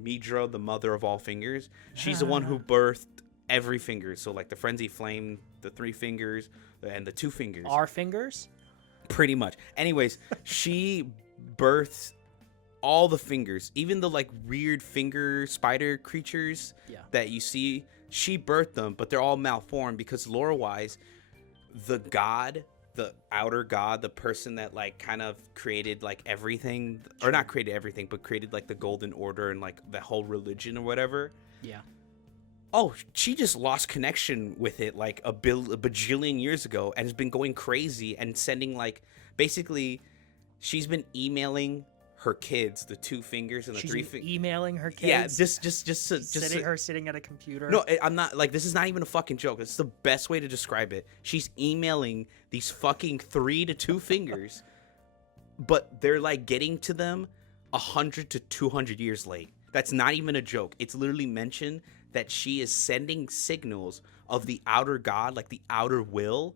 Midra, the mother of all fingers. She's the one who birthed every finger. So like the frenzy flame, the 3 fingers, and the 2 fingers. Our fingers. Pretty much. Anyways, she births all the fingers, even the like weird finger spider creatures that you see. She birthed them, but they're all malformed because lore-wise, the god, the outer god, the person that like kind of created like everything, or not created everything, but created like the Golden Order and like the whole religion or whatever. Yeah. Oh, she just lost connection with it like a bajillion years ago and has been going crazy and sending like, basically, she's been emailing her kids, the 2 fingers and the 3 fingers. Emailing her kids. Yeah, just her sitting at a computer. No, I'm not like, this is not even a fucking joke. It's the best way to describe it. She's emailing these fucking 3 to 2 fingers, but they're like getting to them 100 to 200 years late. That's not even a joke. It's literally mentioned that she is sending signals of the outer god, like the outer will,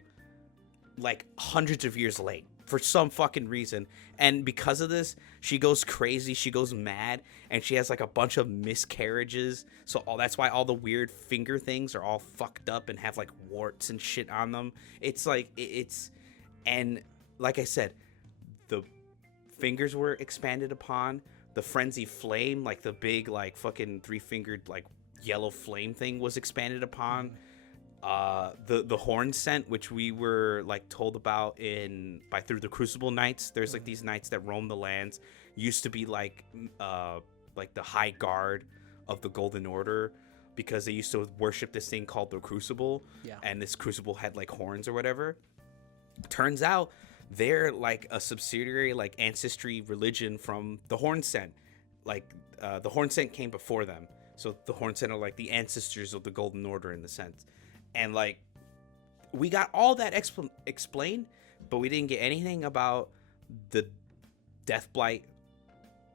like hundreds of years late for some fucking reason. And because of this, she goes crazy, she goes mad, and she has like a bunch of miscarriages. So that's why all the weird finger things are all fucked up and have like warts and shit on them. It's like and like I said, the fingers were expanded upon. The frenzy flame, like the big like fucking 3-fingered like yellow flame thing, was expanded upon. The horn scent, which we were like told about through the Crucible Knights. There's like these knights that roam the lands, used to be like the high guard of the Golden Order, because they used to worship this thing called the Crucible. Yeah. And this Crucible had like horns or whatever. Turns out they're like a subsidiary, like ancestry religion from the horn scent. Like the horn scent came before them. So the horn scent are like the ancestors of the Golden Order in the sense. And like, we got all that explained, but we didn't get anything about the Death Blight.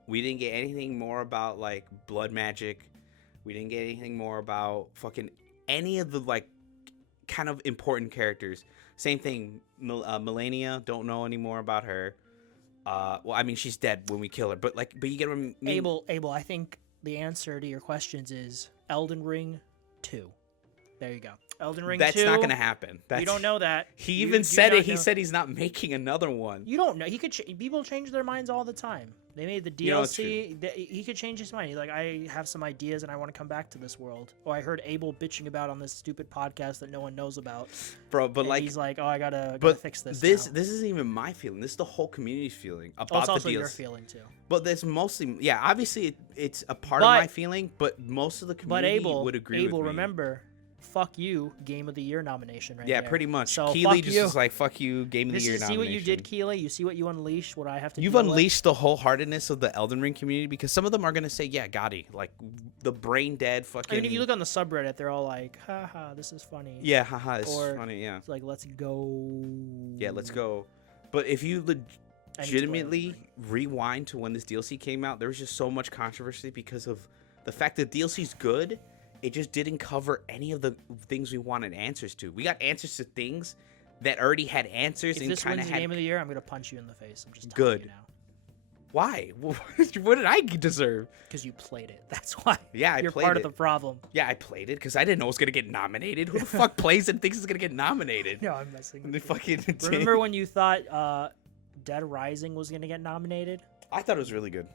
We didn't get anything more about like blood magic. We didn't get anything more about fucking any of the like kind of important characters. Same thing, Melania, don't know any more about her. Well, I mean, she's dead when we kill her, but you get what I mean. Abel, I think the answer to your questions is Elden Ring 2. There you go. Elden Ring 2. That's not going to happen. You don't know that. He even said it. He said he's not making another one. You don't know. He could. People change their minds all the time. They made the DLC. He could change his mind. He's like, I have some ideas and I want to come back to this world. Or I heard Abel bitching about on this stupid podcast that no one knows about. Bro, but and he's like, oh, I gotta fix this. This isn't even my feeling. This is the whole community's feeling about it's also the DLC. Your feeling too. But there's mostly, obviously it's a part of my feeling, but most of the community would agree with me. Abel, remember. Fuck you, Game of the Year nomination right there. Yeah, pretty much. So Keeley just was like, fuck you, Game of the Year nomination. See what you did, Keeley? You see what you unleashed, what I have to do. You've unleashed the wholeheartedness of the Elden Ring community, because some of them are going to say, yeah, GOTY. Like, the brain dead fucking... I mean, if you look on the subreddit, they're all like, haha, this is funny. Yeah, haha, this is funny, yeah. It's like, let's go. Yeah, let's go. But if you legitimately rewind to when this DLC came out, there was just so much controversy because of the fact that DLC's good. It just didn't cover any of the things we wanted answers to. We got answers to things that already had answers. If and this kind wins of the Game of the Year, I'm gonna punch you in the face. I'm just telling you now. Why? What did I deserve? Because you played it. That's why. Yeah, You're part of the problem. Yeah, I played it because I didn't know it was gonna get nominated. Who the fuck plays and thinks it's gonna get nominated? No, I'm messing with you. Fucking Remember when you thought Dead Rising was gonna get nominated? I thought it was really good.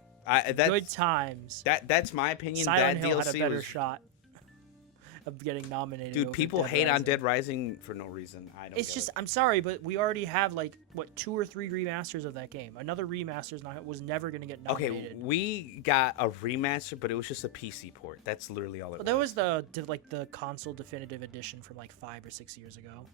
Good times. That's my opinion. Silent that Hill DLC had a better shot of getting nominated. Dude, people hate on Dead Rising for no reason. I don't. It's just, I'm sorry, but we already have like 2 or 3 remasters of that game. Another remaster was never going to get nominated. Okay, we got a remaster, but it was just a PC port. That's literally all it was. There was the console definitive edition from like 5 or 6 years ago.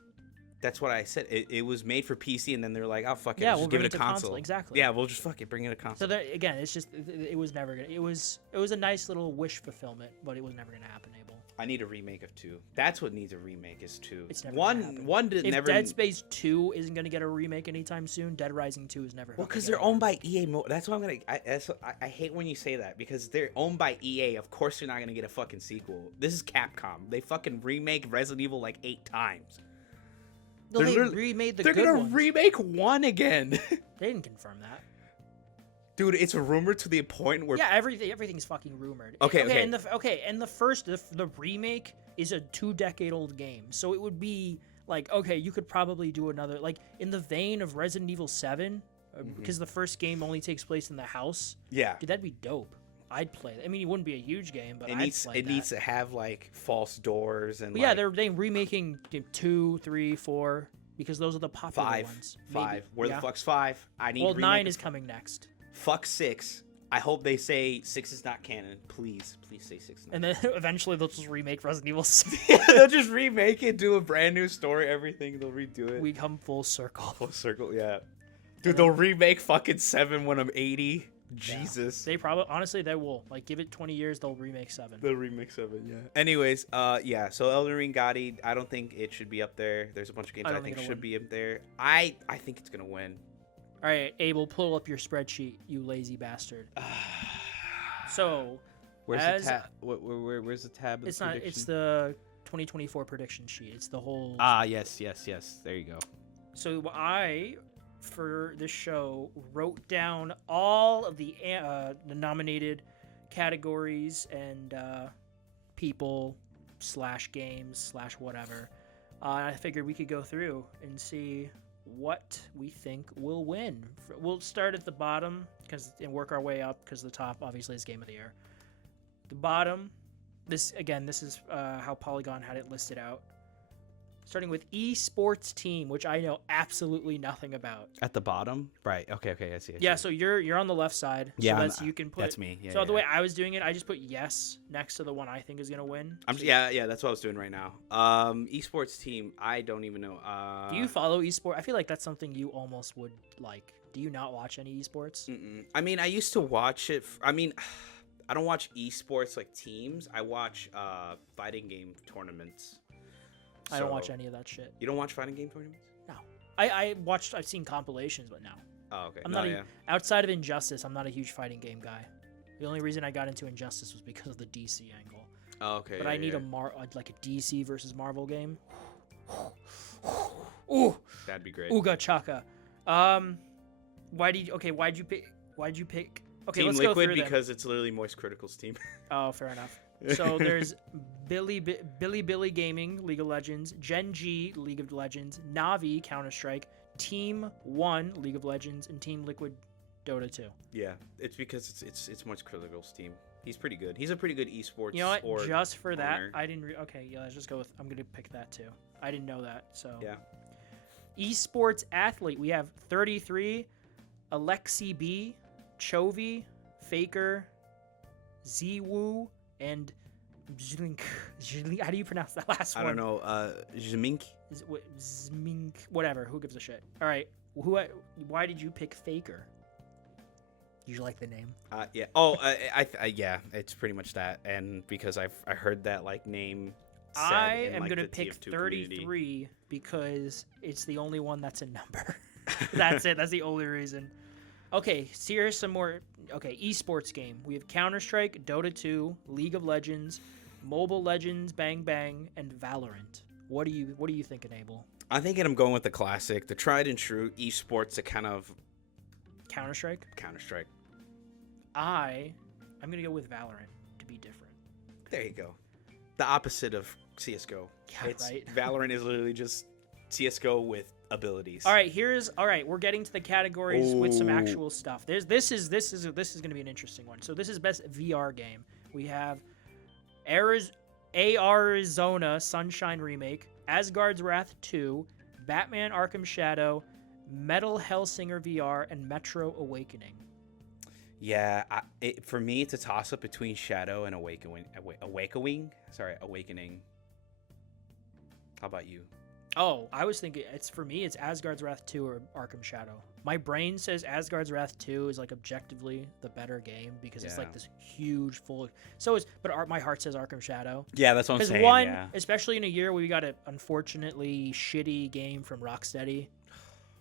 That's what I said. It was made for PC, and then they're like, "Oh fuck it, yeah, we'll just give it a console." Exactly. Yeah, we'll just fuck it, bring it a console. So again, it's just it was never gonna. It was a nice little wish fulfillment, but it was never gonna happen. Abel. I need a remake of 2. That's what needs a remake is 2. It's never one did if never. Dead Space 2 isn't gonna get a remake anytime soon, Dead Rising 2 is never. Well, because they're owned by EA. That's why I'm gonna. I hate when you say that, because they're owned by EA. Of course, they're not gonna get a fucking sequel. This is Capcom. They fucking remake Resident Evil like 8 times. No, they remade the They're good gonna ones. remake 1 again. They didn't confirm that. Dude, it's rumored to the point where Yeah, everything's fucking rumored. Okay. And the remake is a 2-decade-old game, so it would be like, okay, you could probably do another, like in the vein of Resident Evil 7, because the first game only takes place in the house. Yeah. Dude, that'd be dope. I'd play it. I mean, it wouldn't be a huge game, but It I'd needs play that. needs to have like false doors and But like, yeah, they're remaking 2, 3, 4 because those are the popular ones. 5. Where Yeah. the fuck's 5? I need. Well, remake 9 of- is coming next. Fuck 6. I hope they say 6 is not canon. Please say 6 is not. And then eventually they'll just remake Resident Evil 6. They'll just remake it, do a brand new story, everything. They'll redo it. We come full circle. Full circle, yeah. Dude, they'll remake fucking 7 when I'm 80. Jesus. They probably, honestly, they will. Like, give it 20 years, they'll remake 7. They'll remake 7, yeah. Anyways, yeah. So Elden Ring GOTY, I don't think it should be up there. There's a bunch of games I think should be up there. I think it's gonna win. All right, Abel, pull up your spreadsheet, you lazy bastard. So, Where's the tab? Where's the tab? It's not. It's the 2024 prediction sheet. It's the whole. Yes. There you go. So I, for this show, wrote down all of the nominated categories and people / games / whatever. I figured we could go through and see what we think will win. We'll start at the bottom and work our way up because the top obviously is Game of the Year. The bottom, this is how Polygon had it listed out. Starting with esports team, which I know absolutely nothing about. At the bottom, right? Okay. I see. Yeah, so you're on the left side. Yeah, so you can put. That's me. Yeah, so the way I was doing it, I just put yes next to the one I think is gonna win. Yeah. That's what I was doing right now. Esports team. I don't even know. Do you follow esports? I feel like that's something you almost would like. Do you not watch any esports? I mean, I used to watch it. I mean, I don't watch esports like teams. I watch fighting game tournaments. I don't watch any of that shit. You don't watch fighting game tournaments? No. I've seen compilations, but no. Oh, okay. I'm not outside of Injustice, I'm not a huge fighting game guy. The only reason I got into Injustice was because of the DC angle. Oh, okay. But I need like a DC versus Marvel game. Ooh. That'd be great. Ooga chaka. Why'd you pick Okay, Team let's Liquid go through because it's literally Moist Critical's team. Oh, fair enough. So there's Billy Gaming, League of Legends, Gen G, League of Legends, Navi, Counter-Strike, Team 1, League of Legends, and Team Liquid, Dota 2. Yeah, it's because it's Moist Critical's team. He's pretty good. He's a pretty good esports. You know what? Just for that, owner. I didn't. Okay, yeah, let's just go with. I'm gonna pick that too. I didn't know that. So Yeah. Esports athlete. We have 33, Alexi B, Chovy, Faker, Ziwu, and Zlink. How do you pronounce that last one? I don't know. Zmink. Zmink. Whatever. Who gives a shit? All right. Why did you pick Faker? You like the name? Yeah. Oh, yeah. It's pretty much that, and because I heard that like name. I am gonna pick 33 because it's the only one that's a number. That's it. That's the only reason. Okay, so here's some more. Okay, esports game. We have Counter-Strike, Dota 2, League of Legends, Mobile Legends, Bang Bang, and Valorant. What do you thinking, Abel? I'm thinking I'm going with the classic, the tried and true esports. A kind of Counter-Strike. Counter-Strike. I'm gonna go with Valorant to be different. There you go. The opposite of CS:GO. Yeah, right. Valorant is literally just CS:GO with abilities. All right, we're getting to the categories with some actual stuff. This is going to be an interesting one. So this is best VR game. We have Arizona Sunshine Remake, Asgard's Wrath 2, Batman Arkham Shadow, Metal Hellsinger VR, and Metro Awakening. Yeah, for me it's a toss up between Shadow and Awakening. How about you? Oh, I was thinking it's Asgard's Wrath 2 or Arkham Shadow. My brain says Asgard's Wrath 2 is like objectively the better game because it's like this huge but my heart says Arkham Shadow. Yeah, that's what I'm saying. Because especially in a year where we got an unfortunately shitty game from Rocksteady,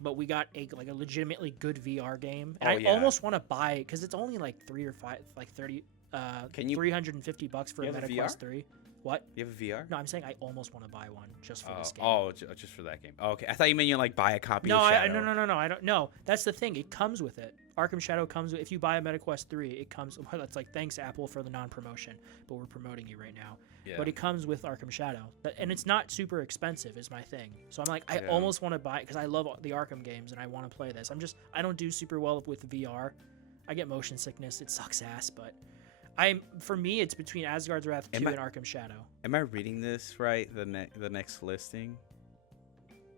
but we got a legitimately good VR game. And I almost want to buy it because it's only like $3 or $5, like $30, $350 for a Meta Quest 3. What? You have a VR? No, I'm saying I almost want to buy one just for this game. Just for that game. Oh, okay. I thought you meant you like buy a copy No, of Shadow. no. I don't. No, that's the thing. It comes with it. Arkham Shadow comes with. If you buy a MetaQuest 3, it comes. Well, that's like thanks Apple for the non-promotion, but we're promoting you right now. Yeah. But it comes with Arkham Shadow, and it's not super expensive. Is my thing. So I'm like, I almost want to buy it because I love the Arkham games and I want to play this. I don't do super well with VR. I get motion sickness. It sucks ass, but. For me, it's between Asgard's Wrath 2 and Arkham Shadow. Am I reading this right? The next listing,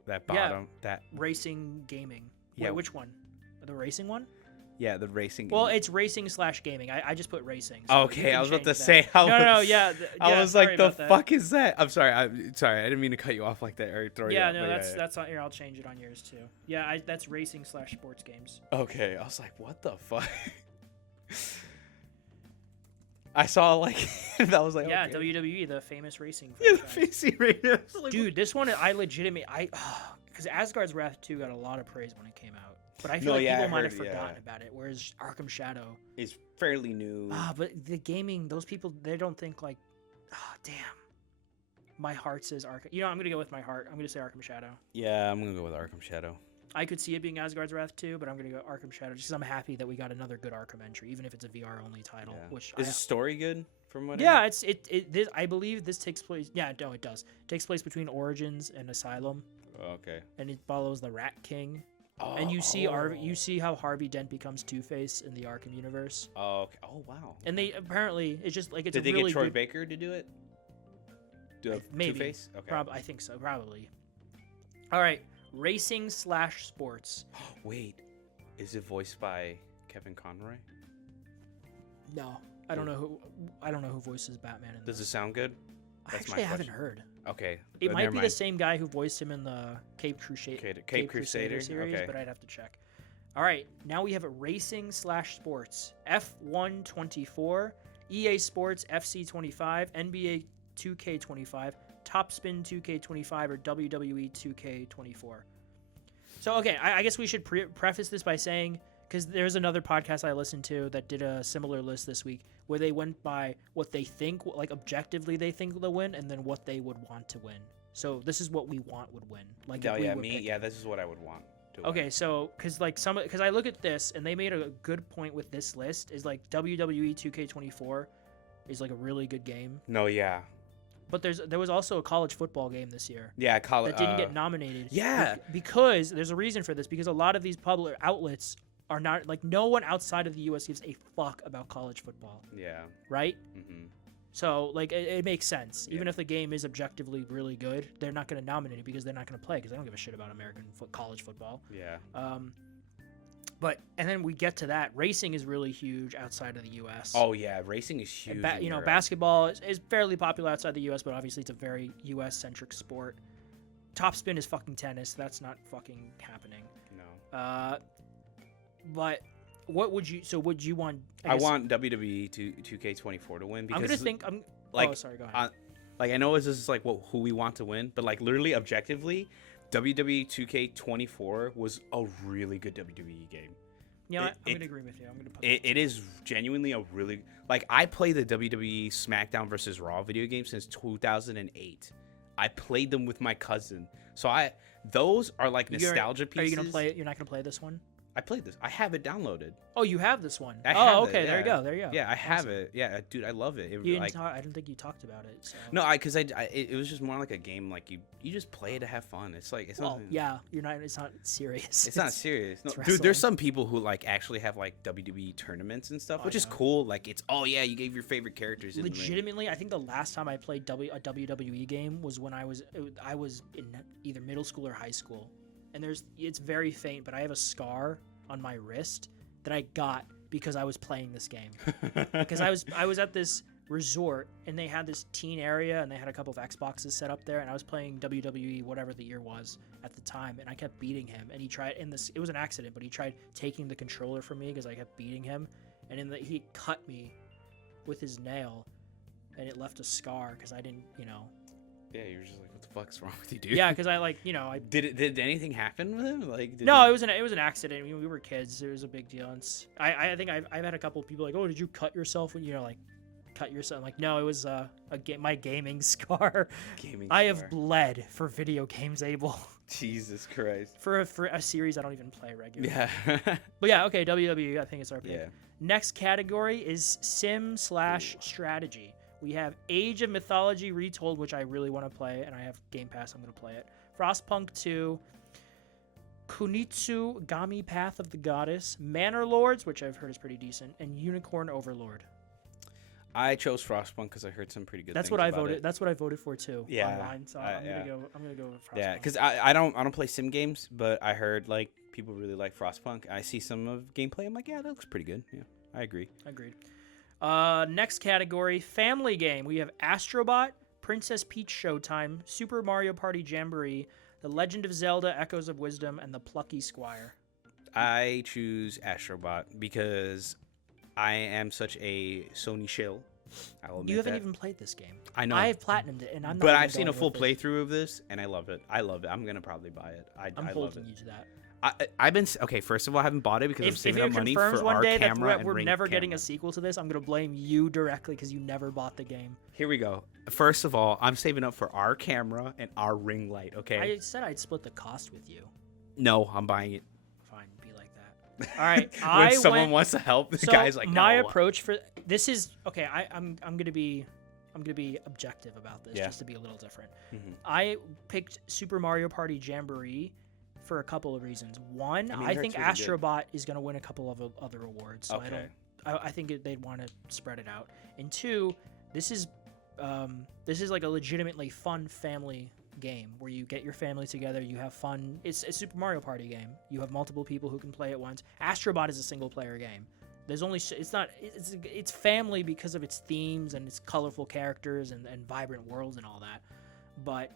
that bottom, that racing gaming. Yeah. Wait, which one? The racing one? Yeah, the racing. Well, it's racing/gaming. I just put racing. So okay, I was about to say. Yeah. I was like, the fuck is that? I'm sorry. I didn't mean to cut you off like that or throw you. Yeah, off, no, that's on here. I'll change it on yours too. Yeah, that's racing/sports games. Okay, I was like, what the fuck? I saw like that was like yeah, okay. WWE, the famous racing franchise. Yeah, the famous Dude, this one because Asgard's Wrath 2 got a lot of praise when it came out, but I feel people might have forgotten about it. Whereas Arkham Shadow is fairly new. But the gaming, those people, they don't think like, damn. My heart says Arkham. I'm gonna go with my heart. I'm gonna say Arkham Shadow. Yeah, I'm gonna go with Arkham Shadow. I could see it being Asgard's Wrath 2, but I'm going to go Arkham Shadow just because I'm happy that we got another good Arkham entry, even if it's a VR only title. Yeah. Which is the story good from what? Yeah, I believe this takes place. Yeah, no, it does. It takes place between Origins and Asylum. Okay. And it follows the Rat King. And you see how Harvey Dent becomes Two-Face in the Arkham universe. Oh, okay. Oh, wow. And they apparently it's just like it's Did a really they get Troy good... Baker to do it? Maybe. Two-Face? Okay. I think so. Probably. All right. Racing/sports. Wait, is it voiced by Kevin Conroy? No, I don't know who voices Batman. Does it sound good? I haven't heard. Okay, it might be the same guy who voiced him in the Cape Crusader series, okay. but I'd have to check. All right, now we have a racing/sports. F1 24, EA Sports FC 25, NBA 2K25. Top Spin 2K25 or WWE 2K24. So, okay, I guess we should preface this by saying, because there's another podcast I listened to that did a similar list this week where they went by what they think, like objectively they think they'll win, and then what they would want to win. So this is what we want would win. Like, this is what I would want to win. Okay, so because I look at this and they made a good point with this list is like WWE 2K24 is like a really good game. No, yeah. But there was also a college football game this year. Yeah, college that didn't get nominated. Yeah, because there's a reason for this. Because a lot of these public outlets are not like no one outside of the U.S. gives a fuck about college football. Yeah. Right. Mm-hmm. So like it makes sense. Yeah. Even if the game is objectively really good, they're not going to nominate it because they're not going to play because they don't give a shit about American college football. Yeah. And then we get to that. Racing is really huge outside of the U.S. Oh, yeah. Racing is huge. Basketball is fairly popular outside the U.S., but obviously it's a very U.S.-centric sport. Top Spin is fucking tennis. That's not fucking happening. No. But what would you... So would you want... I want WWE 2K24 to win because... I'm going to think... oh, sorry, go ahead. I know this is like who we want to win, but like literally objectively... WWE 2K24 was a really good WWE game. Yeah, I'm going to agree with you. I'm going to put it is genuinely a really... Like, I play the WWE SmackDown vs. Raw video game since 2008. I played them with my cousin. So those are like nostalgia pieces. Are you going to play it? You're not going to play this one? I played this. I have it downloaded. Oh, you have this one? Okay. There you go. Yeah, I have it. Yeah, dude, I love it. I don't think you talked about it. So. No, because it was just more like a game. Like you just play it to have fun. It's like you're not. It's not serious. It's not serious. No, it's dude, there's some people who like actually have like WWE tournaments and stuff, which is cool. Like it's you gave your favorite characters. Legitimately, I think the last time I played a WWE game was when I was in either middle school or high school, and it's very faint, but I have a scar on my wrist that I got because I was playing this game. Because I was at this resort and they had this teen area and they had a couple of Xboxes set up there and I was playing WWE whatever the year was at the time and I kept beating him and he tried it was an accident, but he tried taking the controller from me because I kept beating him and he cut me with his nail and it left a scar because I didn't. Yeah, you're just like, what the fuck's wrong with you, dude? Yeah, because I Did anything happen with him? Like, no, it was an accident. We were kids. It was a big deal. And I think I've had a couple of people like, oh, did you cut yourself when cut yourself. Like, no, it was my gaming scar. I have scar. bled for video games, Abel. Jesus Christ. For a series I don't even play regularly. Yeah. But yeah, okay, WWE, I think it's our pick. Yeah. Next category is sim/strategy. We have Age of Mythology Retold, which I really want to play, and I have Game Pass. I'm going to play it. Frostpunk 2, Kunitsu Gami Path of the Goddess, Manor Lords, which I've heard is pretty decent, and Unicorn Overlord. I chose Frostpunk because I heard some pretty good. That's things what I about voted. It. That's what I voted for too. Yeah, online. So I'm gonna go. I'm gonna go with Frostpunk. Yeah, because I don't play sim games, but I heard like people really like Frostpunk. I see some of gameplay. I'm like, yeah, that looks pretty good. Yeah, I agree. Agreed. Next category, family game. We have Astrobot, Princess Peach Showtime, Super Mario Party Jamboree, The Legend of Zelda: Echoes of Wisdom, and The Plucky Squire. I choose Astrobot because I am such a Sony shill. I'll admit You haven't that. even played this game. I know. I have platinumed it, and I'm not. But even I've seen a going full with it. playthrough of this, and I love it. I love it. I'm gonna probably buy it. I I'm love holding it. you to that. I've been okay. First of all, I haven't bought it because I'm If saving it up money confirms for one our day that camera and we're Ring never getting camera. a sequel to this, I'm gonna blame you directly because you never bought the game. Here we go. First of all, I'm saving up for our camera and our ring light. Okay. I said I'd split the cost with you. No, I'm buying it. Fine, be like that. All right. When someone wants to help, the So guy's like, my no. approach for this is okay. I'm gonna be objective about this, Yeah. just to be a little different. Mhm. I picked Super Mario Party Jamboree for a couple of reasons. One, I mean, I that's think really good. Astrobot is gonna win a couple of other awards. So Okay. I think they'd want to spread it out. And two, this is like a legitimately fun family game where you get your family together, you have fun. It's a Super Mario Party game. You have multiple people who can play at once. Astrobot is a single player game. There's only it's family because of its themes and its colorful characters and vibrant worlds and all that. But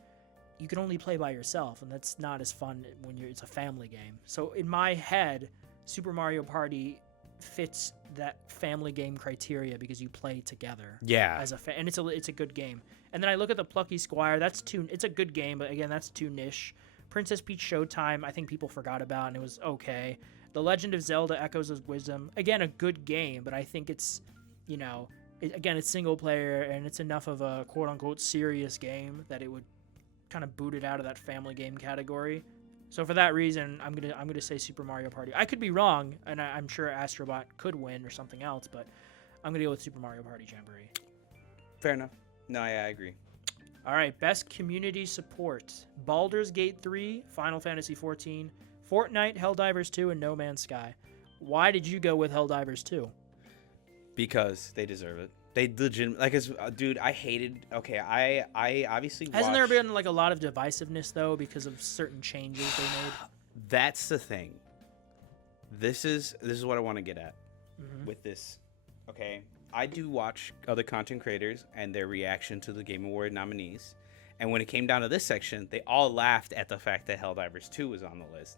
you can only play by yourself, and that's not as fun when it's a family game. So in my head, Super Mario Party fits that family game criteria because you play together. Yeah. As and it's a good game. And then I look at the Plucky Squire. It's a good game, but again, that's too niche. Princess Peach Showtime, I think people forgot about, and it was okay. The Legend of Zelda: Echoes of Wisdom, again, a good game, but I think it's, it's single player, and it's enough of a quote unquote serious game that it would kind of boot it out of that family game category. So for that reason, I'm gonna say Super Mario Party. I could be wrong, and I'm sure Astrobot could win or something else, but I'm gonna go with Super Mario Party Jamboree. Fair enough. No, yeah, I agree. All right, best community support: Baldur's Gate 3, Final Fantasy 14, Fortnite, Helldivers 2, and No Man's Sky. Why did you go with Helldivers 2? Because they deserve it. They legitimately, dude, I hated. Okay, I obviously Hasn't there watched- been like a lot of divisiveness though because of certain changes they made? That's the thing. This is what I want to get at with this. Okay, I do watch other content creators and their reaction to the Game Award nominees, and when it came down to this section, they all laughed at the fact that Helldivers 2 was on the list.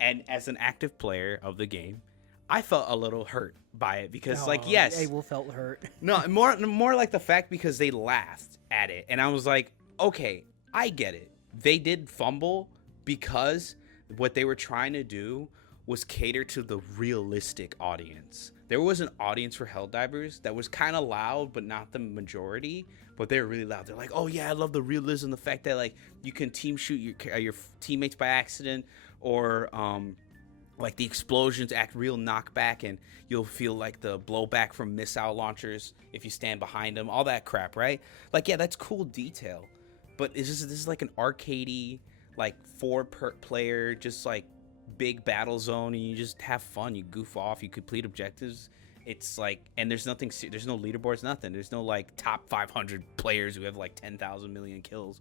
And as an active player of the game, I felt a little hurt by it because, yes, Abel felt hurt. no, more like the fact because they laughed at it, and I was like, okay, I get it. They did fumble because what they were trying to do was cater to the realistic audience. There was an audience for Helldivers that was kind of loud, but not the majority. But they're really loud. They're like, "Oh yeah, I love the realism, the fact that like you can team shoot your teammates by accident, or like the explosions act real knockback, and you'll feel like the blowback from missile launchers if you stand behind them. All that crap, right? Like, yeah, that's cool detail. But this is like an arcadey, like 4-player, just like big battle zone, and you just have fun. You goof off. You complete objectives. It's like, and there's no leaderboards, nothing. There's no like top 500 players who have like 10,000 million kills.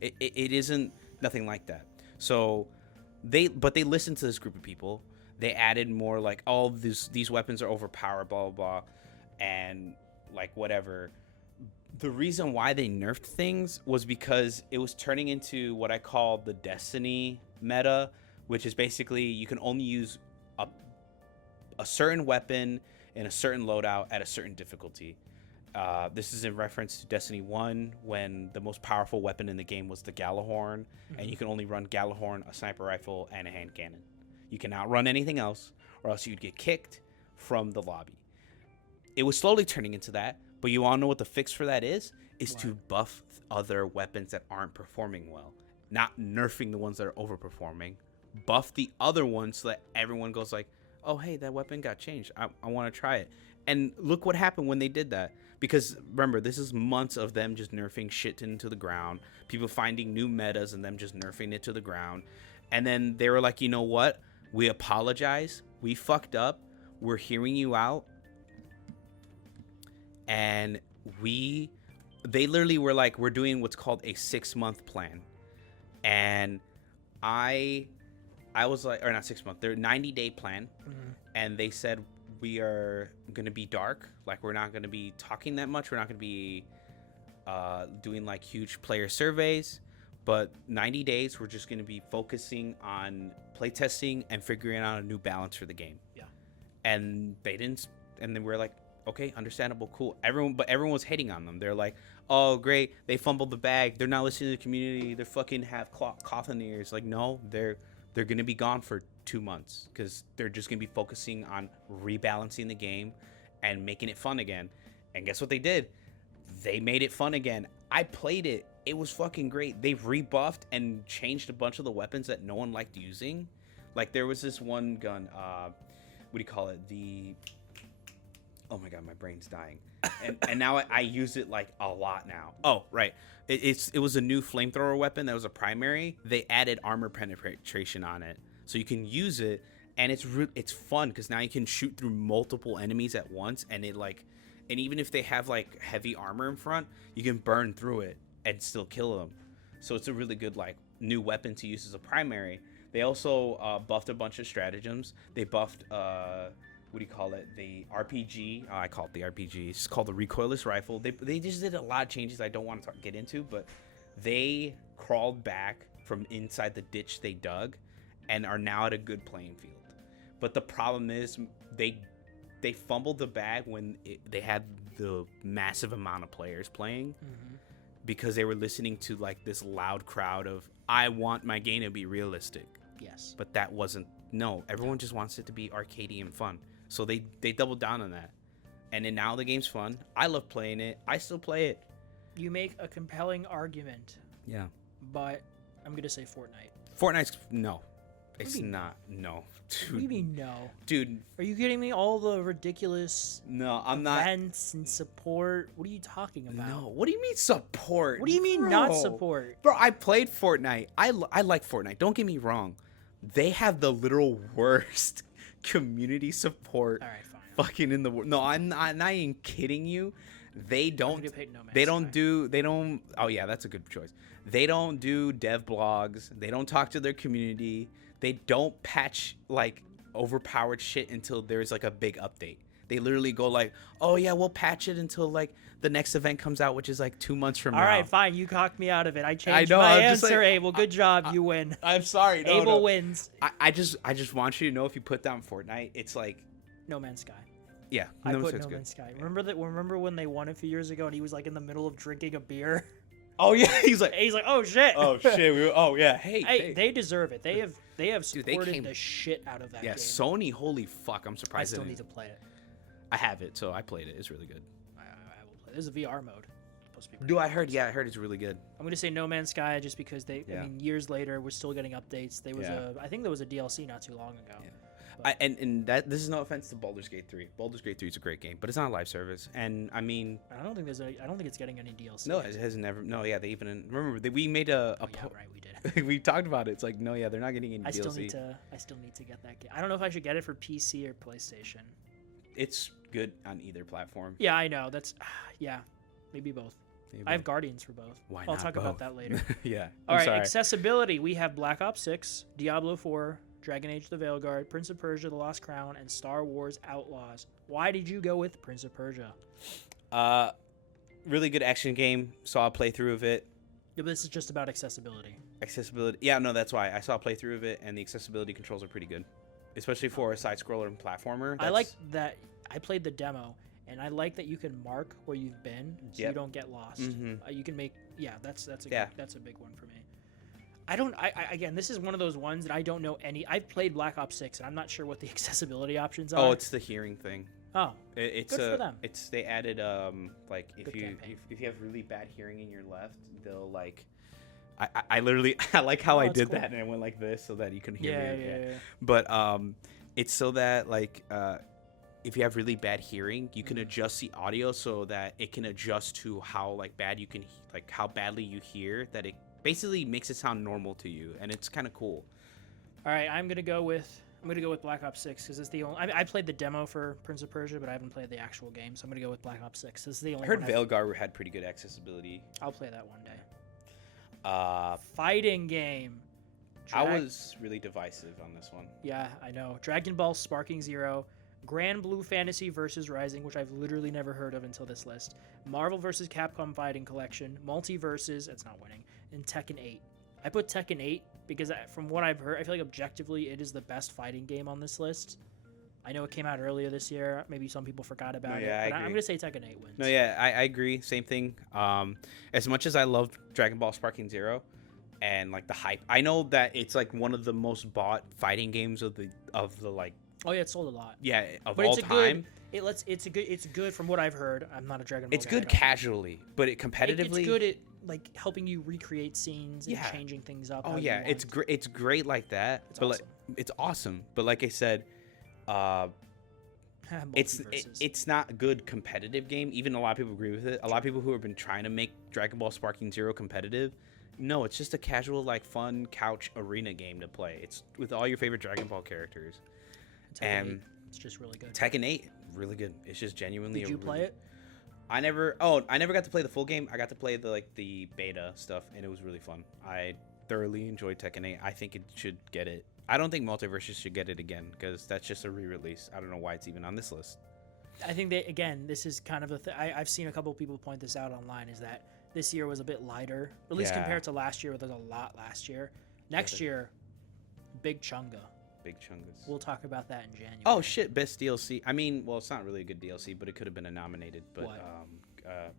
It isn't nothing like that. So they listened to this group of people. They added more like, all these weapons are overpowered, blah, blah, blah, and like whatever. The reason why they nerfed things was because it was turning into what I call the Destiny meta, which is basically you can only use a certain weapon in a certain loadout at a certain difficulty. This is in reference to Destiny 1, when the most powerful weapon in the game was the Gjallarhorn, and you can only run Gjallarhorn, a sniper rifle, and a hand cannon. You cannot run anything else, or else you'd get kicked from the lobby. It was slowly turning into that, But you all know what the fix for that is What? to buff other weapons that aren't performing well. Not nerfing the ones that are overperforming. Buff the other ones so that everyone goes like, oh, hey, that weapon got changed. I want to try it. And look what happened when they did that. Because remember, this is months of them just nerfing shit into the ground. People finding new metas and them just nerfing it to the ground. And then they were like, you know what? We apologize. We fucked up. We're hearing you out. And they literally were like, we're doing what's called a 6-month plan. And I was like, or not 6 month, they're 90-day plan. And they said, we are going to be dark. Like, we're not going to be talking that much. We're not going to be doing like huge player surveys. But 90 days, we're just going to be focusing on playtesting and figuring out a new balance for the game. Yeah. And they didn't, and then we're like, okay, understandable, cool. Everyone was hating on them. They're like, oh, great, they fumbled the bag. They're not listening to the community. They're fucking have coffin ears. Like, no, they're going to be gone for 2 months because they're just going to be focusing on rebalancing the game and making it fun again. And guess what they did? They made it fun again. I played it. It was fucking great. They've rebuffed and changed a bunch of the weapons that no one liked using. Like, there was this one gun, what do you call it? Oh my god, my brain's dying. And now I use it like a lot now. Oh, right. It was a new flamethrower weapon that was a primary. They added armor penetration on it. So you can use it, and it's fun because now you can shoot through multiple enemies at once, and even if they have like heavy armor in front, you can burn through it and still kill them. So it's a really good like new weapon to use as a primary. They also buffed a bunch of stratagems. They buffed what do you call it? The RPG. I call it the RPG. It's called the recoilless rifle. They just did a lot of changes I don't want to get into, but they crawled back from inside the ditch they dug and are now at a good playing field. But the problem is they fumbled the bag when they had the massive amount of players playing because they were listening to like this loud crowd of, I want my game to be realistic. Yes. But that wasn't. No, everyone just wants it to be arcadey and fun. So they doubled down on that. And then now the game's fun. I love playing it. I still play it. You make a compelling argument. Yeah. But I'm going to say Fortnite. Fortnite's no. It's not. No. Dude. What do you mean no? Dude. Are you kidding me? All the ridiculous events and support. What are you talking about? No. What do you mean support? What do you mean not support? Bro, I played Fortnite. I like Fortnite. Don't get me wrong. They have the literal worst community support. All right, fine. Fucking in the world. No, I'm not even kidding you. They don't. Oh yeah, that's a good choice. They don't do dev blogs. They don't talk to their community. They don't patch like overpowered shit until there's like a big update. They literally go like, oh yeah, we'll patch it until like the next event comes out, which is like 2 months from now. All right, fine. You cocked me out of it. I changed my answer, like, Abel. Good job. You win. I'm sorry. No, Abel wins. I just want you to know, if you put down Fortnite, it's like No Man's Sky. Yeah, I put No Man's Sky. Remember when they won a few years ago and he was like in the middle of drinking a beer? Oh yeah, he's like, oh shit. Oh shit. Oh yeah. Hey, they deserve it. They have supported the shit out of that game. Yeah, Sony. Holy fuck! I'm surprised. I still need to play it. I have it, so I played it. It's really good. I will play. There's a VR mode. I heard it's really good. I'm gonna say No Man's Sky just because I mean, years later we're still getting updates. I think there was a DLC not too long ago. Yeah. And this is no offense to Baldur's Gate 3. Baldur's Gate 3 is a great game, but it's not a live service. And I mean, I don't think it's getting any DLC. No, it has never. No, yeah, they even remember we made a. Yeah, right, we did. We talked about it. It's like, no, yeah, they're not getting any DLC. I still need to get that game. I don't know if I should get it for PC or PlayStation. It's good on either platform. Yeah, I know. That's maybe both. I have Guardians for both. Why I'll not talk both? about that later. Yeah. All right, accessibility. We have Black Ops 6, Diablo 4, Dragon Age The Veilguard, Prince of Persia The Lost Crown, and Star Wars Outlaws. Why did you go with Prince of Persia? Really good action game. Saw a playthrough of it. Yeah, but this is just about accessibility. Accessibility. Yeah, no, that's why. I saw a playthrough of it, and the accessibility controls are pretty good. Especially for a side-scroller and platformer. I like that. I played the demo, and I like that you can mark where you've been so you don't get lost. You can make... Yeah, that's a big one for me. Again, this is one of those ones that I don't know any... I've played Black Ops 6, and I'm not sure what the accessibility options are. Oh, it's the hearing thing. Oh, It's good for them. It's they added like Good campaign. if you have really bad hearing in your left, they'll like I literally I like how Oh, I that's did cool. that and I went like this so that you can hear Yeah, me. yeah. But it's so that like if you have really bad hearing, you can adjust the audio so that it can adjust to how like bad you can like how badly you hear, that it basically makes it sound normal to you, and it's kind of cool. All right, I'm gonna go with Black Ops 6 because it's the only. I played the demo for Prince of Persia, but I haven't played the actual game, so I'm gonna go with Black Ops 6. This is the only. I heard one Veilguard had pretty good accessibility. I'll play that one day. Uh, Fighting game. I was really divisive on this one. Yeah, I know. Dragon Ball Sparking Zero, Grand Blue Fantasy versus Rising, which I've literally never heard of until this list. Marvel vs. Capcom Fighting Collection, Multiverses, it's not winning, and Tekken 8. I put Tekken 8 because from what I've heard, I feel like objectively it is the best fighting game on this list. I know it came out earlier this year. Maybe some people forgot about it. But I'm going to say Tekken 8 wins. No, yeah, I agree. Same thing. As much as I love Dragon Ball Sparking Zero and like the hype, I know that it's like one of the most bought fighting games of the like. Oh yeah, it sold a lot. Yeah, of but all it's time. It's good from what I've heard. I'm not a Dragon Ball. It's good casually, but it competitively. It's good at like helping you recreate scenes and changing things up. Oh yeah, it's great. It's great like that. It's but awesome. like, it's awesome. But like I said, it's not a good competitive game. Even a lot of people agree with it. A lot of people who have been trying to make Dragon Ball Sparking Zero competitive, no, it's just a casual, like, fun couch arena game to play. It's with all your favorite Dragon Ball characters. Tekken 8, it's just really good. Tekken 8, really good. It's just genuinely. Did you play it? I never got to play the full game. I got to play the beta stuff, and it was really fun. I thoroughly enjoyed Tekken 8. I think it should get it. I don't think Multiverses should get it again because that's just a re-release. I don't know why it's even on this list. I think that, again, this is kind of the thing. I've seen a couple of people point this out online, is that this year was a bit lighter, at least compared to last year, where there's a lot last year. Next year, Big Chunga. Big Chungus. We'll talk about that in January. Oh shit, best DLC. I mean, well, it's not really a good DLC, but it could have been a nominated. But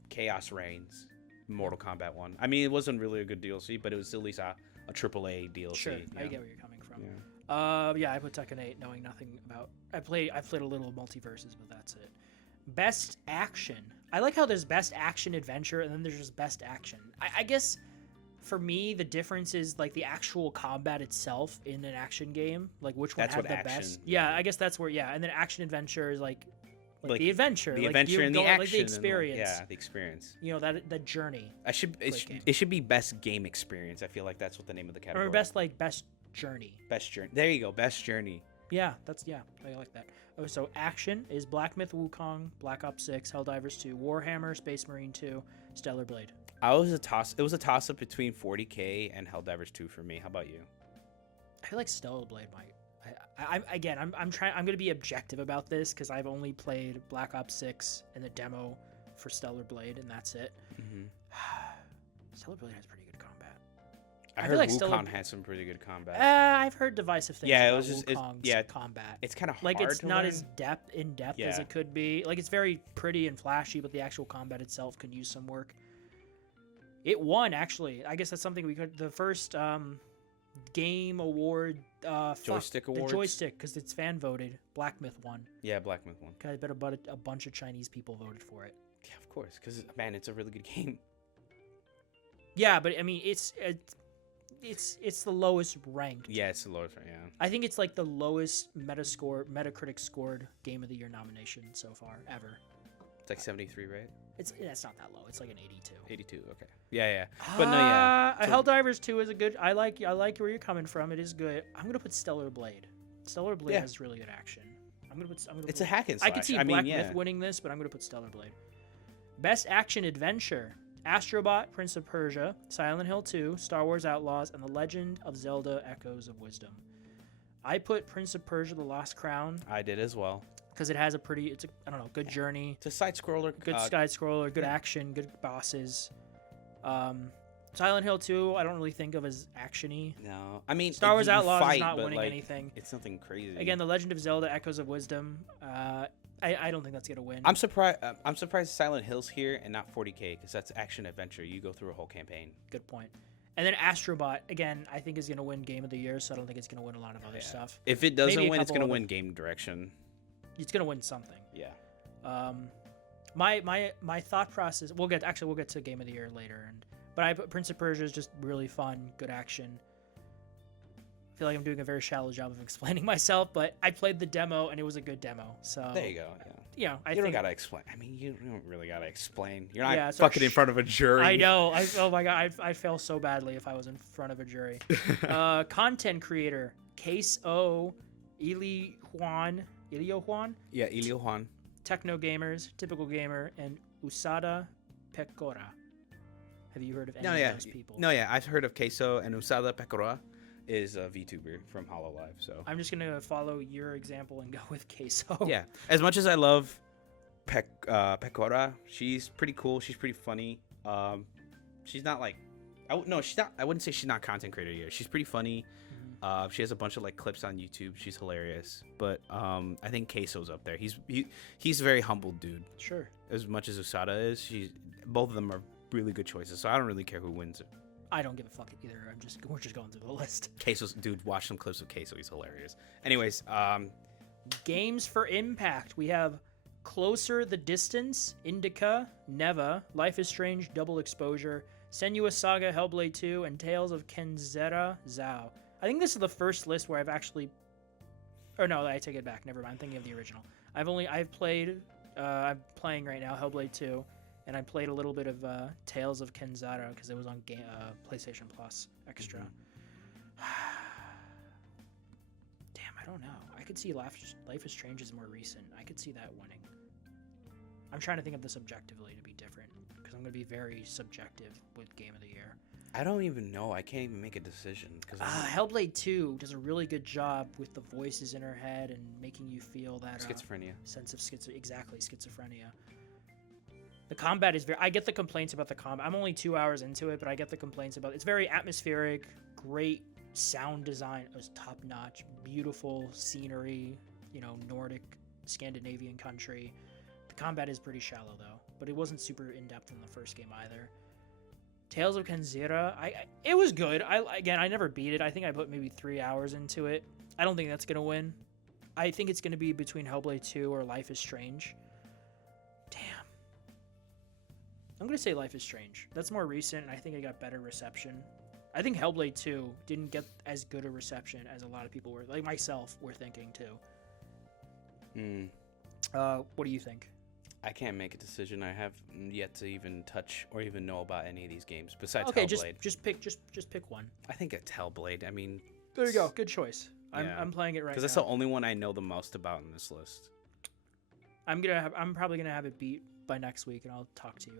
Chaos Reigns, Mortal Kombat 1. I mean, it wasn't really a good DLC, but it was at least a AAA DLC. Sure, yeah. I get where you're coming from. Yeah. I put Tekken 8 knowing nothing about. I played a little Multiverses, but that's it. Best action. I like how there's best action adventure and then there's just best action. I guess for me the difference is like the actual combat itself in an action game, like which one had the best. Yeah, I guess that's where. Yeah, and then action adventure is like the adventure, the adventure and the action, like the experience. The experience. You know, that journey. It should be best game experience. I feel like that's what the name of the category. Or best journey. Best journey. There you go. Best journey. Yeah, I like that. Oh, so action is Black Myth Wukong, Black Ops 6, Helldivers 2, Warhammer, Space Marine 2, Stellar Blade. It was a toss up between 40K and Helldivers 2 for me. How about you? I feel like Stellar Blade might. I'm going to be objective about this because I've only played Black Ops 6 and the demo for Stellar Blade, and that's it. Mm-hmm. Stellar Blade has pretty good combat. I heard like Wukong had some pretty good combat. I've heard divisive things. Yeah, about it was just Wukong's combat. It's kind of hard. Like it's to not learn. as in depth as it could be. Like it's very pretty and flashy, but the actual combat itself can use some work. It won actually. I guess that's something we could. The first game award. Joystick awards. The joystick because it's fan voted. Black Myth won. Yeah, Black Myth won. I bet a bunch of Chinese people voted for it. Yeah, of course. Because man, it's a really good game. Yeah, but I mean, it's the lowest ranked. Yeah, it's the lowest ranked. Yeah. I think it's like the lowest Metacritic scored Game of the Year nomination so far ever. It's like 73, right? It's not that low. It's like an 82. 82. Okay. Yeah. But no, yeah. Helldivers 2 is a good. I like where you're coming from. It is good. I'm gonna put Stellar Blade. Stellar Blade has really good action. I'm gonna put. It's a hack and slash. I could see Black Myth winning this, but I'm gonna put Stellar Blade. Best action adventure. Astrobot, Prince of Persia, Silent Hill 2, Star Wars Outlaws, and The Legend of Zelda Echoes of Wisdom. I put Prince of Persia: The Lost Crown. I did as well. Because it has good journey. It's a side scroller. Good side scroller, good action, good bosses. Silent Hill 2, I don't really think of as actiony. No, I mean Star Wars Outlaws is not winning anything. It's nothing crazy. Again, The Legend of Zelda Echoes of Wisdom. I don't think that's gonna win. I'm surprised Silent Hill's here and not 40K because that's action adventure. You go through a whole campaign. Good point. And then Astrobot again, I think is gonna win Game of the Year, so I don't think it's gonna win a lot of other stuff. If it doesn't win, it's gonna win Game Direction. it's gonna win something. Yeah. My thought process. We'll get to Game of the Year later, but I put Prince of Persia is just really fun, good action. I feel like I'm doing a very shallow job of explaining myself, but I played the demo and it was a good demo. So there you go. Yeah. I you think, don't gotta explain. I mean, you don't really gotta explain. You're not so fucking in front of a jury. I know. Oh my god, I fail so badly if I was in front of a jury. Content creator Queso, Ilio Juan. Yeah, Ilio Juan. Techno Gamers, Typical Gamer, and Usada Pecora. Have you heard of any of those people? No, yeah, I've heard of Queso, and Usada Pecora is a VTuber from HoloLive. So I'm just gonna follow your example and go with Queso. Yeah, as much as I love Pecora, she's pretty cool. She's pretty funny. She's not like, she's not. I wouldn't say she's not content creator yet. She's pretty funny. She has a bunch of like clips on YouTube. She's hilarious. But I think Queso's up there. He's a very humble dude. Sure. As much as Usada is, both of them are really good choices. So I don't really care who wins it. I don't give a fuck either. We're just going through the list. Queso's, dude, watch some clips of Queso. He's hilarious. Anyways, games for impact. We have Closer the Distance, Indica, Neva, Life is Strange, Double Exposure, Senua's Saga, Hellblade 2, and Tales of Kenzera Zao. I think this is the first list where I've actually... Or no, I take it back. Never mind. I'm thinking of the original. I'm playing right now Hellblade 2, and I played a little bit of Tales of Kenzera because it was on PlayStation Plus Extra. Damn, I don't know. I could see Life is Strange is more recent. I could see that winning. I'm trying to think of this objectively to be different because I'm going to be very subjective with Game of the Year. I don't even know. I can't even make a decision. Hellblade 2 does a really good job with the voices in her head and making you feel that schizophrenia. Sense of schizophrenia. The combat is I get the complaints about the combat. I'm only 2 hours into it, but I get the complaints about it's very atmospheric, great sound design. It was top notch, beautiful scenery, Nordic, Scandinavian country. The combat is pretty shallow though, but it wasn't super in depth in the first game either. Tales of Kenzera, it was good. I never beat it. I think I put maybe 3 hours into it. I don't think that's gonna win. I think it's gonna be between Hellblade 2 or Life is Strange. Damn. I'm gonna say Life is Strange. That's more recent, and I think it got better reception. I think Hellblade 2 didn't get as good a reception as a lot of people were, like myself, were thinking too. What do you think? I can't make a decision. I have yet to even touch or even know about any of these games besides Hellblade. just pick one. I think it's Hellblade. I mean, there you go. Good choice. I'm playing it right now. Because that's the only one I know the most about in this list. I'm probably gonna have it beat by next week, and I'll talk to you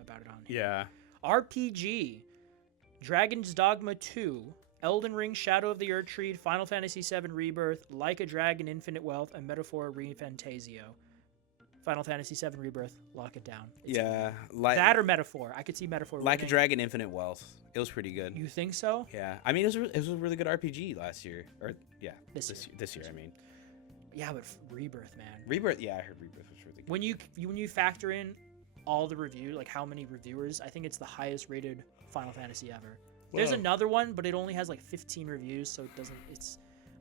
about it on here. Yeah. RPG, Dragon's Dogma 2, Elden Ring Shadow of the Erdtree, Final Fantasy VII Rebirth, Like a Dragon Infinite Wealth, and Metaphor Refantasio. Final Fantasy VII Rebirth, lock it down. That or Metaphor. I could see Metaphor. Like a Dragon Infinite Wealth. It was pretty good. You think so? Yeah. I mean, it was a really good RPG last year. Or this year. I mean. Yeah, but Rebirth, man. Rebirth. Yeah, I heard Rebirth was really good. When you factor in all the reviews, like how many reviewers, I think it's the highest rated Final Fantasy ever. Whoa. There's another one, but it only has like 15 reviews, so it doesn't.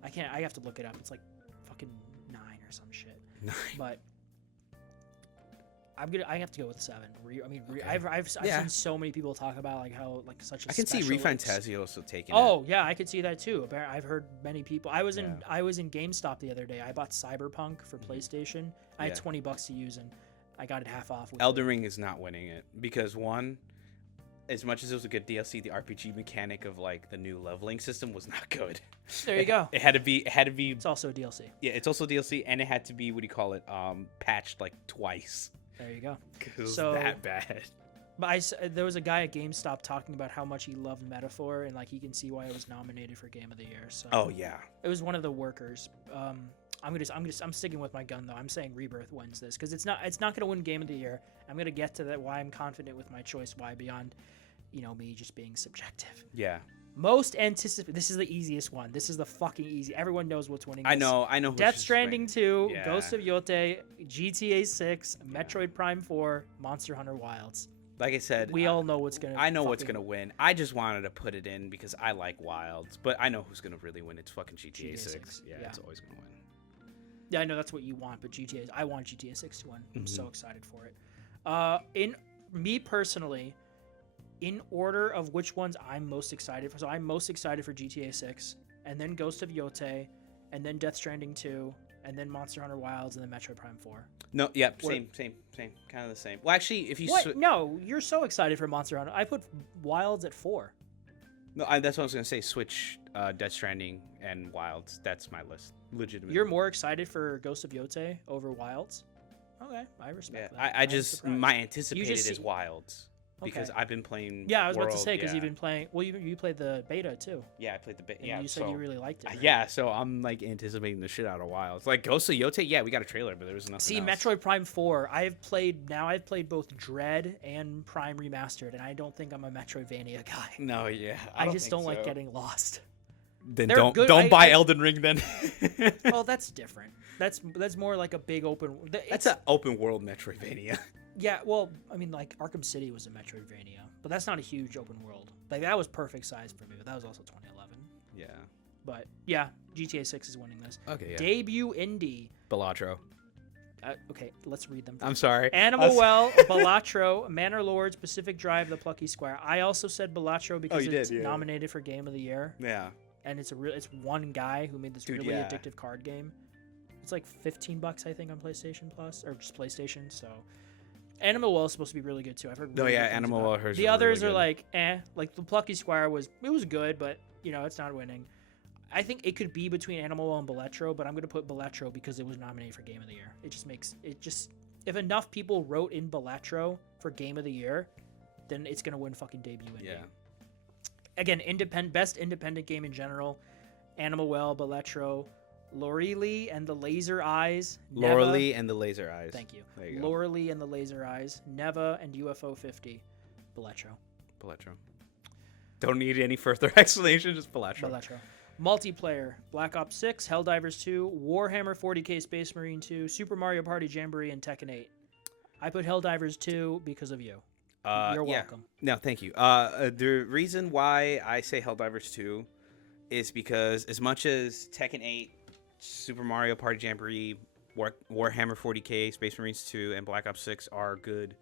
I have to look it up. It's like fucking 9 or some shit. 9. But I have to go with 7. Okay. I've seen so many people talk about like how like such a. I can see Refantasio also taking. Oh yeah, I could see that too. I've heard many people. I was in GameStop the other day. I bought Cyberpunk for PlayStation. I had $20 to use and I got it half off. Elden Ring is not winning it because one, as much as it was a good DLC, the RPG mechanic of like the new leveling system was not good. There you go. It had to be. It's also DLC. Yeah, it's also DLC, and it had to be patched like twice. There you go. Because it was that bad. But there was a guy at GameStop talking about how much he loved Metaphor, and like he can see why it was nominated for Game of the Year. So. Oh yeah. It was one of the workers. I'm sticking with my gun though. I'm saying Rebirth wins this because it's not gonna win Game of the Year. I'm gonna get to that why I'm confident with my choice. Why beyond, me just being subjective. Yeah. Most anticipated. This is the easiest one. This is the fucking easy. Everyone knows what's winning. I know. Death Stranding 2, yeah. Ghost of Yote, GTA 6, Metroid Prime 4, Monster Hunter Wilds. Like I said, we all know what's gonna. I know what's gonna win. I just wanted to put it in because I like Wilds, but I know who's gonna really win. It's fucking GTA 6. Yeah, it's always gonna win. Yeah, I know that's what you want, but I want GTA 6 to win. I'm so excited for it. In me personally, in order of which ones I'm most excited for. So I'm most excited for GTA 6, and then Ghost of Yotei, and then Death Stranding 2, and then Monster Hunter Wilds, and then Metroid Prime 4. No, yep, same, kind of the same. Well, actually, if you What? No, you're so excited for Monster Hunter. I put Wilds at 4. no, that's what I was gonna say. Switch Death Stranding and Wilds. That's my list. Legitimately. You're more excited for Ghost of Yotei over Wilds? Okay, I respect that. I just surprised. my anticipated just is Wilds because I've been playing. Yeah, I was about to World, say because you've been playing. Well, you played the beta too. Yeah, I played the beta. And Yeah, you said you really liked it. Right? Yeah, so I'm like anticipating the shit out of Wilds. Like Ghost of Yotei, yeah, we got a trailer, but there was nothing. See, else. Metroid Prime 4. I've played both Dread and Prime Remastered, and I don't think I'm a Metroidvania guy. No, yeah, I just don't like getting lost. Then They're don't good. buy Elden Ring then. Well, that's different. That's more like a big open. That's an open world Metroidvania. Yeah, well, I mean, like Arkham City was a Metroidvania, but that's not a huge open world. Like that was perfect size for me, but that was also 2011. Yeah. But yeah, GTA 6 is winning this. Okay. Yeah. Debut indie. Balatro. Okay, let's read them. I'm sorry. Animal Well, Balatro, Manor Lords, Pacific Drive, The Plucky Squire. I also said Balatro because it's nominated for Game of the Year. Yeah. And it's one guy who made this really addictive card game. It's like $15, I think, on PlayStation Plus or just PlayStation. So, Animal Well is supposed to be really good too. I've heard. Really good things Animal about Well. The others are like, Like the Plucky Squire was good, but it's not winning. I think it could be between Animal Well and Balatro, but I'm gonna put Balatro because it was nominated for Game of the Year. If enough people wrote in Balatro for Game of the Year, then it's gonna win fucking debut indie. Yeah. Again, best independent game in general. Animal Well, Balatro, Lorelee and the Laser Eyes. Lorelee and the Laser Eyes. Thank you. There you go. Lorelee and the Laser Eyes. Neva and UFO 50. Balatro. Don't need any further explanation. Just Balatro. Multiplayer: Black Ops 6, Helldivers 2, Warhammer 40k Space Marine 2, Super Mario Party Jamboree, and Tekken 8. I put Helldivers 2 because of you. You're welcome. No, thank you. The reason why I say Helldivers 2 is because as much as Tekken 8, Super Mario Party Jamboree, Warhammer 40k, Space Marines 2, and Black Ops 6 are good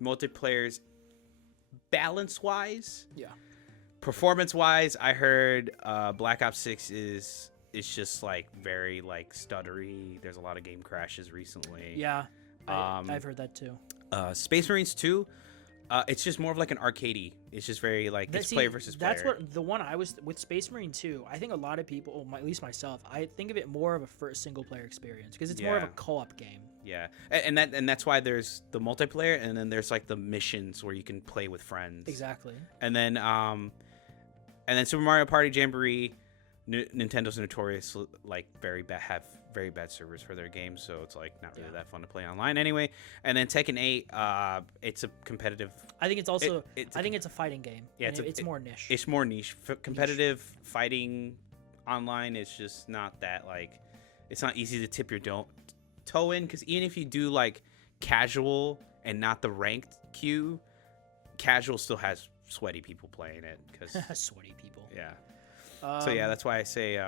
multiplayers, balance-wise, performance-wise, I heard Black Ops 6 is just like very like stuttery. There's a lot of game crashes recently. Yeah, I've heard that too. Space Marines 2, it's just more of like an arcadey. It's just very like it's player versus player. That's what the one I was with Space Marine 2. I think a lot of people, at least myself, I think of it more of a first single player experience because it's more of a co-op game. Yeah, and that's why there's the multiplayer, and then there's like the missions where you can play with friends. Exactly. And then Super Mario Party Jamboree, Nintendo's notorious like very bad servers for their games, so it's like not really that fun to play online anyway. And then Tekken 8, it's a competitive. I think it's also. I think it's a fighting game. Yeah, it's more niche. It's more niche. Competitive fighting online is just not that like. It's not easy to tip your toe in because even if you do like casual and not the ranked queue, casual still has sweaty people playing it because sweaty people. Yeah. So yeah, that's why I say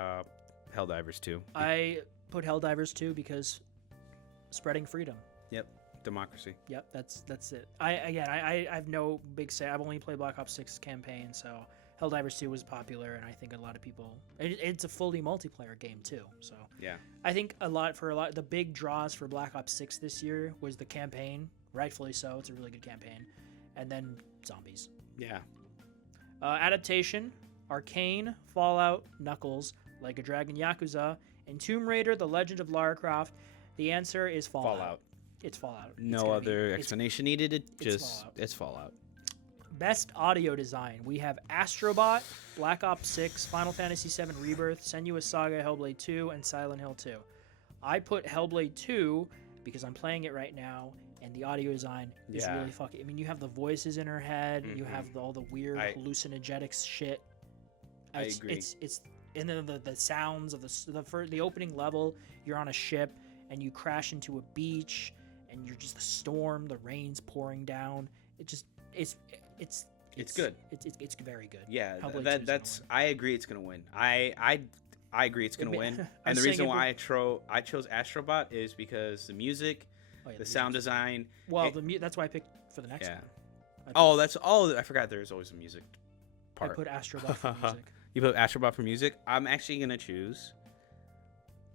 Helldivers 2. I put Helldivers 2 because spreading freedom. Yep. Democracy. Yep, that's it. I have no big say. I've only played Black Ops 6 campaign, so Helldivers 2 was popular, and I think a lot of people. It's a fully multiplayer game too, so yeah. I think the big draws for Black Ops 6 this year was the campaign, rightfully so. It's a really good campaign, and then zombies. Yeah. Adaptation: Arcane, Fallout, Knuckles, Like a Dragon, Yakuza, and Tomb Raider: The Legend of Lara Croft. The answer is Fallout. It's Fallout. No other explanation needed. It's Fallout. Best audio design. We have Astrobot, Black Ops 6, Final Fantasy VII Rebirth, Senua's Saga, Hellblade 2, and Silent Hill 2. I put Hellblade 2 because I'm playing it right now, and the audio design is really fucking. I mean, you have the voices in her head, you have all the weird hallucinogenic shit. I agree. It's and then the sounds of the opening level. You're on a ship and you crash into a beach, and you're just the storm, the rain's pouring down. It's good. It's very good. Yeah, that's. I agree. It's gonna win. I I agree it's gonna win. And the reason why I chose Astrobot is because the music, the sound design. Well, that's why I picked for the next one. I forgot there's always a music part. I put Astrobot for music. You put Astrobot for music? I'm actually gonna choose.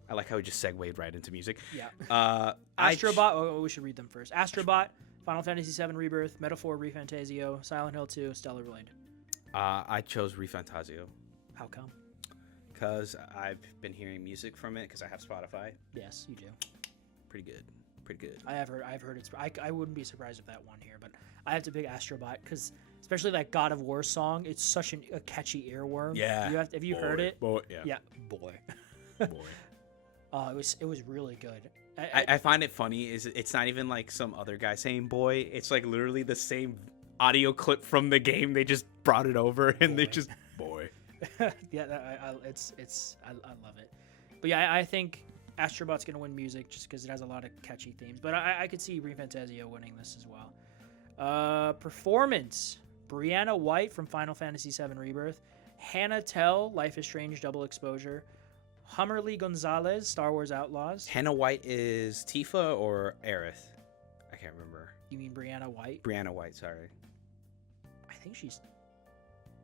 I like how we just segued right into music. Yeah. Astrobot. We should read them first. Astrobot, Final Fantasy VII Rebirth, Metaphor ReFantazio, Silent Hill 2, Stellar Blade. I chose ReFantazio. How come? Because I've been hearing music from it because I have Spotify. Yes, you do. Pretty good. I've heard it's. I wouldn't be surprised if that won here, but I have to pick Astrobot because especially that God of War song. It's such a catchy earworm. Yeah. Have you heard it? Boy. Yeah. Boy. It was really good. I find it funny is it's not even like some other guy saying boy. It's like literally the same audio clip from the game. They just brought it over and they just boy. Yeah, I love it. But yeah, I think Astrobot's gonna win music just because it has a lot of catchy themes. But I could see ReFantazio winning this as well. Performance: Brianna White from Final Fantasy VII Rebirth, Hannah Tell, Life is Strange Double Exposure, Hummerly Gonzalez, Star Wars Outlaws. Hannah White is Tifa or Aerith? I can't remember. You mean Brianna White? Brianna White, sorry. I think she's.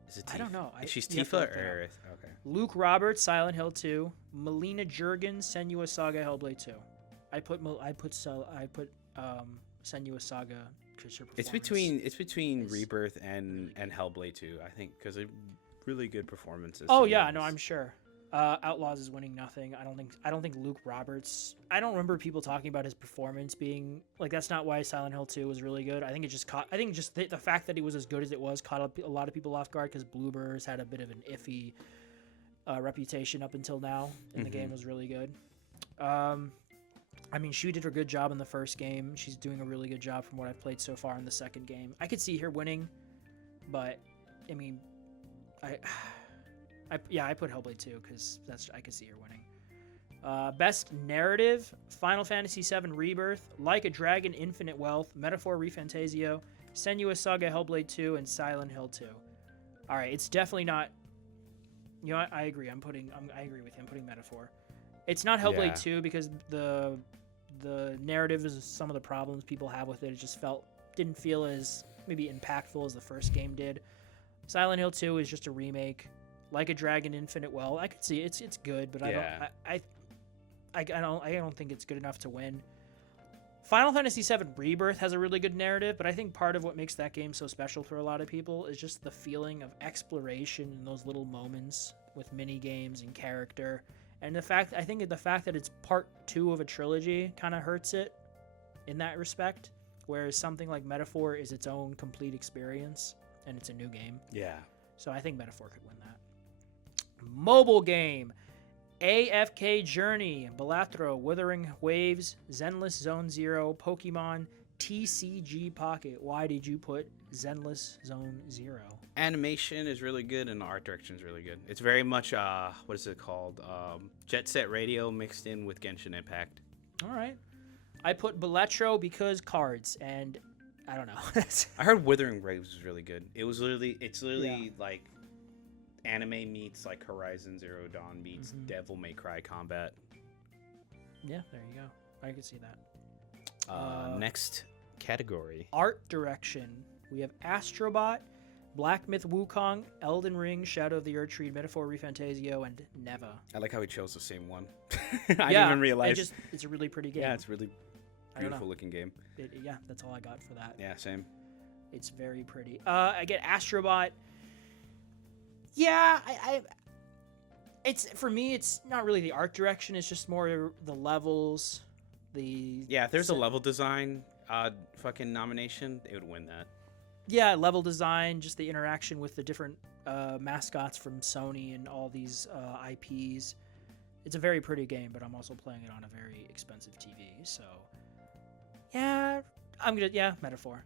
Is it Tifa? I don't know. Is she Tifa or Aerith? Okay. Luke Roberts, Silent Hill 2, Melina Jurgen, Senua Saga, Hellblade 2. I put Senua Saga because her performance. It's between Rebirth and Hellblade 2, I think, because they're really good performances. Oh yeah, no, I'm sure. Outlaws is winning nothing. I don't think Luke Roberts. I don't remember people talking about his performance being like that's not why Silent Hill 2 was really good. I think the fact that he was as good as it was caught a lot of people off guard because Bluebirds had a bit of an iffy reputation up until now, and the game was really good. I mean, she did a good job in the first game. She's doing a really good job from what I've played so far in the second game. I could see her winning, but I mean, I put Hellblade 2 because I could see her winning. Best Narrative: Final Fantasy VII Rebirth, Like a Dragon: Infinite Wealth, Metaphor ReFantazio, Senua Saga Hellblade 2, and Silent Hill 2. All right, it's definitely not. You know what? I agree. I agree with you. I'm putting Metaphor. It's not Hellblade 2 because the narrative is some of the problems people have with it. It just didn't feel as maybe impactful as the first game did. Silent Hill 2 is just a remake. Like a Dragon: Infinite Well, I could see it's good, but I don't think it's good enough to win. Final Fantasy VII Rebirth has a really good narrative, but I think part of what makes that game so special for a lot of people is just the feeling of exploration in those little moments with mini games and character, and the fact that it's part 2 of a trilogy kind of hurts it in that respect, whereas something like Metaphor is its own complete experience and it's a new game. Yeah. So I think Metaphor could win that. Mobile game: AFK Journey, Balatro, Wuthering Waves, Zenless Zone Zero, Pokemon TCG Pocket. Why did you put Zenless Zone Zero? Animation is really good and the art direction is really good. It's very much what is it called? Jet Set Radio mixed in with Genshin Impact. All right. I put Balatro because cards, and I don't know. I heard Wuthering Waves was really good. It's literally like anime meets like Horizon Zero Dawn meets Devil May Cry combat. Yeah, there you go. I can see that. Next category: art direction. We have Astrobot, Black Myth Wukong, Elden Ring, Shadow of the Erdtree, Metaphor ReFantazio, and Neva. I like how he chose the same one. I didn't even realize. It's a really pretty game. Yeah, it's a really beautiful looking game. Yeah, that's all I got for that. Yeah, same. It's very pretty. Again, Astrobot. Yeah, it's for me. It's not really the art direction. It's just more the levels. If there's a level design fucking nomination, they would win that. Yeah, level design, just the interaction with the different mascots from Sony and all these IPs. It's a very pretty game, but I'm also playing it on a very expensive TV. So, yeah, Metaphor.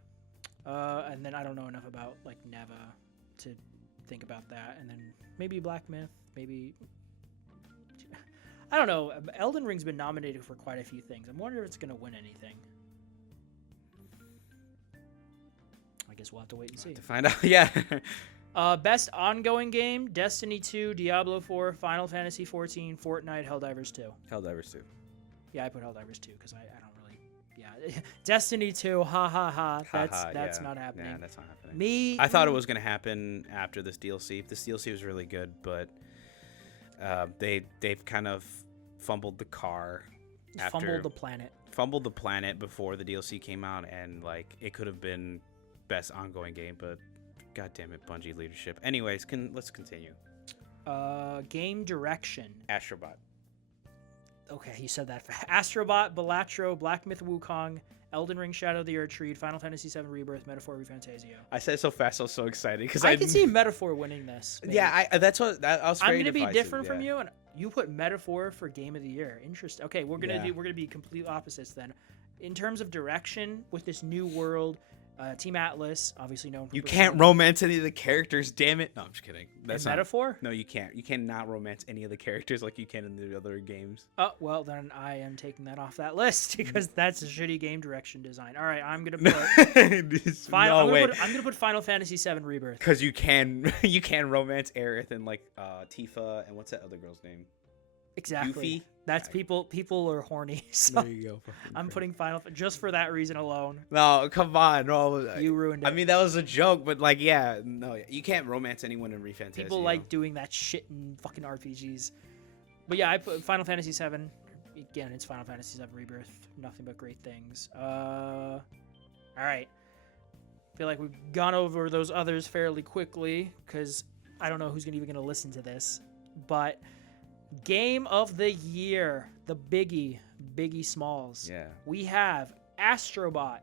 And then I don't know enough about like Neva to think about that, and then maybe Black Myth, maybe I don't know. Elden Ring's been nominated for quite a few things. I'm wondering if it's gonna win anything. I guess we'll have to wait and see. To find out. Yeah. Best ongoing game: Destiny 2, Diablo 4, Final Fantasy 14, Fortnite, Helldivers 2. Helldivers 2. Yeah, I put Helldivers 2 because I don't really. Yeah, Destiny 2. Ha ha ha. That's not happening. Yeah, that's not happening. I thought it was gonna happen after this DLC. This DLC was really good, but they've kind of fumbled the car. Fumbled the planet before the DLC came out, and like it could have been best ongoing game, but god damn it, Bungie leadership. Anyways, let's continue. Game direction. Astrobot. Okay, you said that. Astrobot, Balatro, Black Myth Wukong, Elden Ring Shadow of the Erdtree, Final Fantasy VII Rebirth, Metaphor, ReFantazio. I said it so fast, I was so excited because I can see Metaphor winning this. Maybe. Yeah, I was. I'm gonna be different from you, and you put Metaphor for Game of the Year. Interesting. Okay, we're gonna be complete opposites then. In terms of direction, with this new world, Team Atlas, obviously known for You can't romance any of the characters, damn it. No, I'm just kidding. That's not Metaphor? No, you can't. You cannot romance any of the characters like you can in the other games. Oh, well, then I am taking that off that list because that's a shitty game direction design. All right, I'm going to put I'm gonna put Final Fantasy VII Rebirth. Because you can romance Aerith and like Tifa and what's that other girl's name? Exactly. Goofy? That's people are horny. So there you go. I'm putting just for that reason alone. No, come on. No, you ruined it. I mean, that was a joke, but like, yeah, no, you can't romance anyone in ReFantazio. People like doing that shit in fucking RPGs. But yeah, I put Final Fantasy VII. Again, it's Final Fantasy VII Rebirth. Nothing but great things. All right. I feel like we've gone over those others fairly quickly because I don't know who's even going to listen to this. But Game of the Year, the Biggie Smalls. Yeah. We have Astrobot,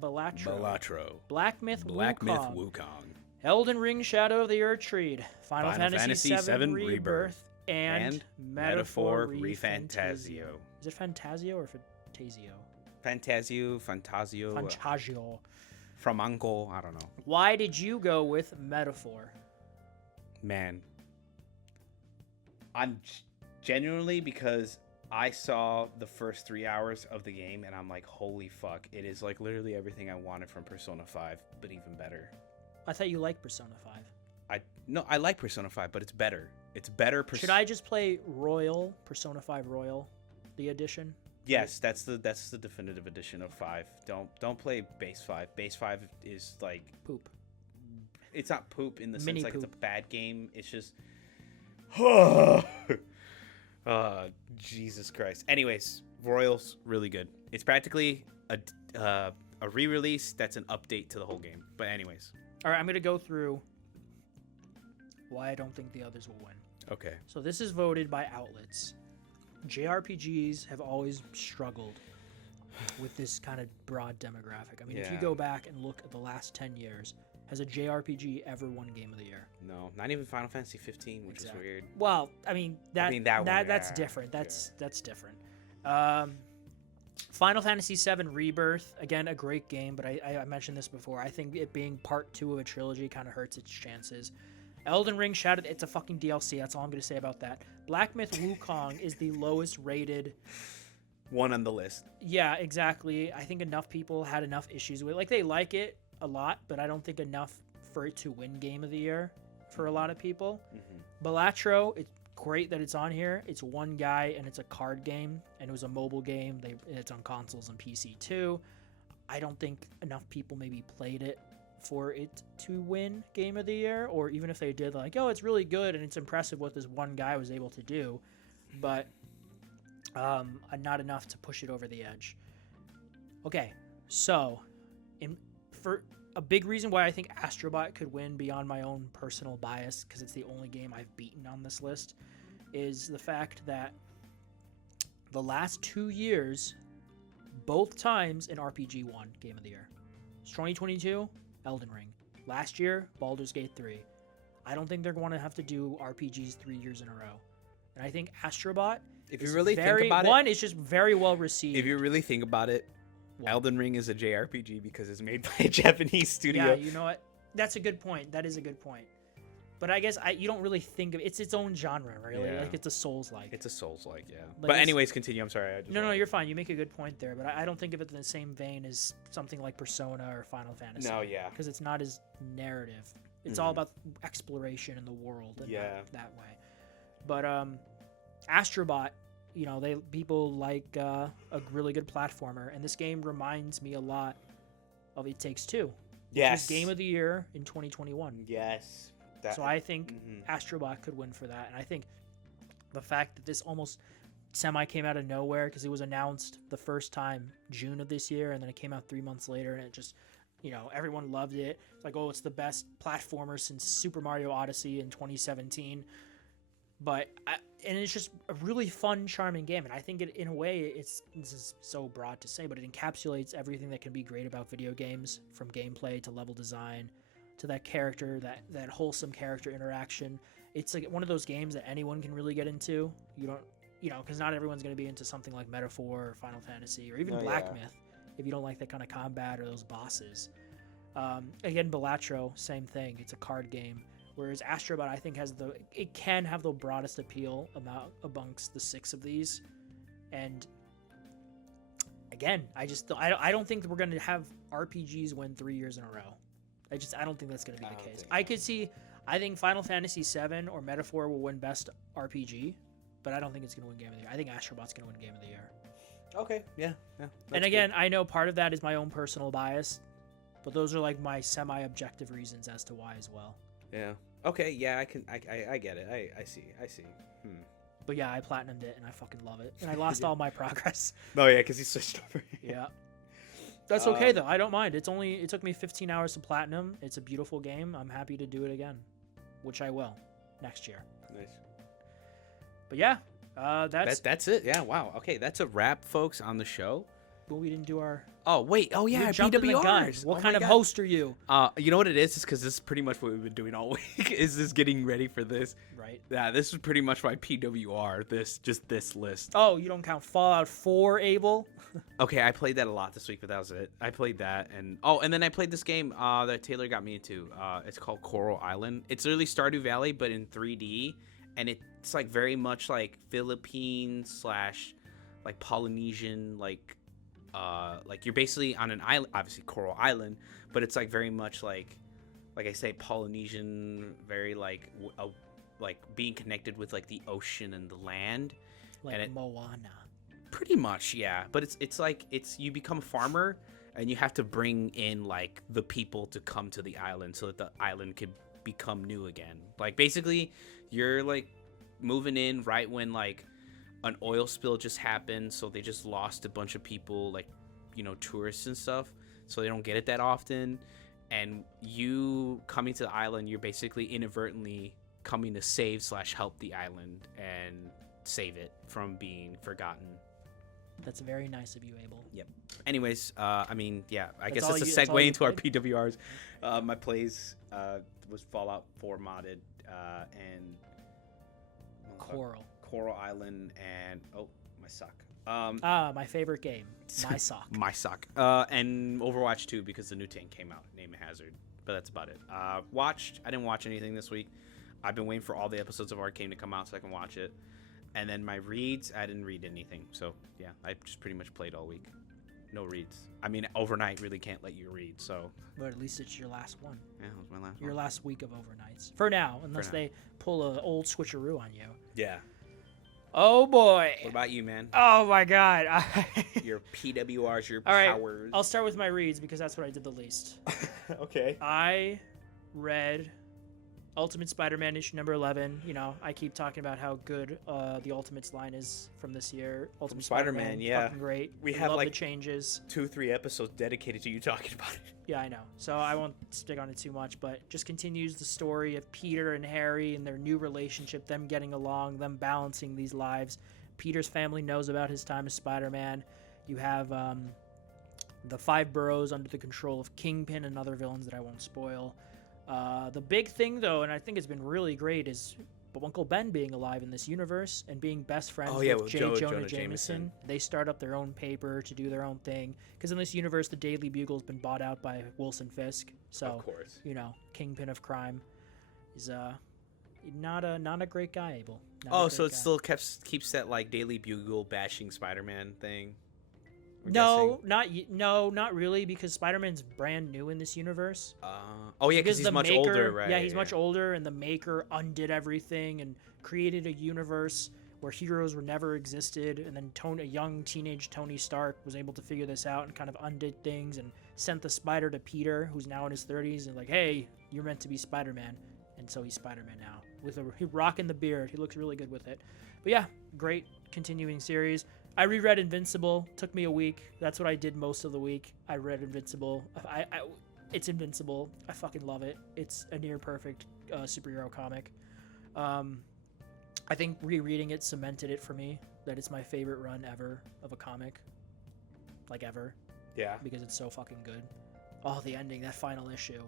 Balatro, Black Myth Wukong, Elden Ring Shadow of the Erdtree, Final Fantasy VII Rebirth, and Metaphor ReFantazio. Is it Fantasio or Fantasio? Fantasio. From Uncle, I don't know. Why did you go with Metaphor? Man. I'm genuinely because I saw the first 3 hours of the game and I'm like, holy fuck, it is like literally everything I wanted from Persona 5, but even better. I thought you liked Persona 5. I like Persona 5, but it's better. It's better. Should I just play Persona 5 Royal, the edition? Yes, that's the definitive edition of 5. Don't play base 5. Base 5 is like poop. It's not poop in the Mini sense like poop. It's a bad game. It's just Jesus Christ. Anyways, Royal's really good. It's practically a re-release that's an update to the whole game. But anyways. All right, I'm going to go through why I don't think the others will win. Okay. So this is voted by outlets. JRPGs have always struggled with this kind of broad demographic. I mean, if you go back and look at the last 10 years, has a JRPG ever won Game of the Year? No, not even Final Fantasy 15, which is weird. Well, that's different. That's different. Final Fantasy VII Rebirth, again, a great game, but I mentioned this before. I think it being part 2 of a trilogy kind of hurts its chances. Elden Ring Shadow, it's a fucking DLC. That's all I'm going to say about that. Black Myth Wukong is the lowest rated one on the list. Yeah, exactly. I think enough people had enough issues with it. Like, they like it a lot, but I don't think enough for it to win Game of the Year for a lot of people. Mm-hmm. Balatro, it's great that it's on here. It's one guy and it's a card game, and it was a mobile game. It's on consoles and PC too. I don't think enough people maybe played it for it to win Game of the Year, or even if they did, like, oh, it's really good and it's impressive what this one guy was able to do, but not enough to push it over the edge. Okay, so for a big reason why I think Astrobot could win beyond my own personal bias, because it's the only game I've beaten on this list, is the fact that the last 2 years, both times an RPG won Game of the Year. It's 2022, Elden Ring. Last year, Baldur's Gate 3. I don't think they're going to have to do RPGs 3 years in a row. And I think Astrobot, if you really think about it, one, it's just very well received. If you really think about it, Elden Ring is a JRPG because it's made by a Japanese studio. Yeah, you know what? That's a good point. That is a good point. But I guess you don't really think of it's its own genre, really. Yeah. Like, it's a Souls-like. It's a Souls-like, yeah. But anyways, continue. I'm sorry. No, you're fine. You make a good point there. But I don't think of it in the same vein as something like Persona or Final Fantasy. No, yeah. Because it's not as narrative. It's all about exploration in the world and Yeah. that way. But Astrobot, you know, people like a really good platformer, and this game reminds me a lot of It Takes Two. Yes. Which was Game of the Year in 2021. Yes. So I think Astrobot could win for that, and I think the fact that this almost semi came out of nowhere because it was announced the first time June of this year, and then it came out 3 months later, and it just, you know, everyone loved it. It's like, oh, it's the best platformer since Super Mario Odyssey in 2017. And it's just a really fun, charming game, and I think it, in a way, this is so broad to say, but it encapsulates everything that can be great about video games, from gameplay to level design to that character, that wholesome character interaction. It's like one of those games that anyone can really get into. You know, because not everyone's going to be into something like Metaphor or Final Fantasy or even Black Myth if you don't like that kind of combat or those bosses. Again, Balatro, same thing. It's a card game. Whereas Astrobot, I think, it can have the broadest appeal amongst the 6 of these. And again, I don't think that we're going to have RPGs win 3 years in a row. I don't think that's going to be the case. I think Final Fantasy VII or Metaphor will win Best RPG, but I don't think it's going to win Game of the Year. I think Astrobot's going to win Game of the Year. Okay, yeah. And again, I know part of that is my own personal bias, but those are like my semi-objective reasons as to why as well. Yeah. Okay, yeah, I get it. I see. But yeah, I platinumed it and I fucking love it. And I lost all my progress. Oh yeah, because he switched over. Yeah. That's okay though. I don't mind. It took me 15 hours to platinum. It's a beautiful game. I'm happy to do it again, which I will next year. Nice. But yeah, that's it. Yeah, wow. Okay, that's a wrap, folks, on the show. But we didn't do our... Oh, wait. Oh, yeah, PWRs. What kind of host are you? You know what it is? It's because this is pretty much what we've been doing all week, is this getting ready for this. Right. Yeah, this is pretty much my PWR, this list. Oh, you don't count Fallout 4, Abel? Okay, I played that a lot this week, but that was it. I played that, and then I played this game that Taylor got me into. It's called Coral Island. It's literally Stardew Valley, but in 3D, and it's like very much like Philippines / like Polynesian, like you're basically on an island, obviously Coral Island, but it's like very much like I say, Polynesian, very like being connected with like the ocean and the land, like Moana. Pretty much, yeah. But it's you become a farmer and you have to bring in like the people to come to the island so that the island could become new again. Like basically, you're like moving in right when like an oil spill just happened, so they just lost a bunch of people, like, you know, tourists and stuff, so they don't get it that often. And you coming to the island, you're basically inadvertently coming to save / help the island and save it from being forgotten. That's very nice of you, Abel. Yep. Anyways, I mean, yeah, I guess that's that's a segue into our PWRs. My plays was Fallout 4 modded and Coral Island, and my sock. My favorite game, my sock. My sock. And Overwatch 2 because the new tank came out, named Hazard. But that's about it. I didn't watch anything this week. I've been waiting for all the episodes of Arcane to come out so I can watch it. And then my reads, I didn't read anything. So yeah, I just pretty much played all week. No reads. I mean, overnight really can't let you read, so. But at least it's your last one. Yeah, it was my last one. Your last week of overnights. For now, unless they pull an old switcheroo on you. Yeah. Oh boy. What about you, man? Oh my god. Your PWRs, your all right, powers. I'll start with my reads because that's what I did the least. Okay. I read Ultimate Spider-Man issue number 11. You know, I keep talking about how good the Ultimates line is from this year. Ultimate Spider-Man, yeah. Fucking great. We have love like the changes. 2-3 episodes dedicated to you talking about it. Yeah, I know. So I won't stick on it too much, but just continues the story of Peter and Harry and their new relationship, them getting along, them balancing these lives. Peter's family knows about his time as Spider-Man. You have the 5 boroughs under the control of Kingpin and other villains that I won't spoil. The big thing, though, and I think it's been really great, is Uncle Ben being alive in this universe and being best friends with J. Jonah Jameson. They start up their own paper to do their own thing. Because in this universe, the Daily Bugle's been bought out by Wilson Fisk. So, of course. You know, Kingpin of crime is not a great guy, Abel. So it still keeps that, like, Daily Bugle bashing Spider-Man thing? No, not really, because Spider-Man's brand new in this universe. Oh yeah, because he's much older, right? Yeah, he's much older, and the Maker undid everything and created a universe where heroes were never existed, and then a young teenage Tony Stark was able to figure this out and kind of undid things and sent the Spider to Peter, who's now in his 30s, and like, hey, you're meant to be Spider-Man, and so he's Spider-Man now with he rocking the beard. He looks really good with it. But yeah, great continuing series. I reread Invincible. Took me a week. That's what I did most of the week. I read Invincible. It's Invincible. I fucking love it. It's a near perfect superhero comic. I think rereading it cemented it for me that it's my favorite run ever of a comic. Like ever. Yeah. Because it's so fucking good. Oh, the ending, that final issue.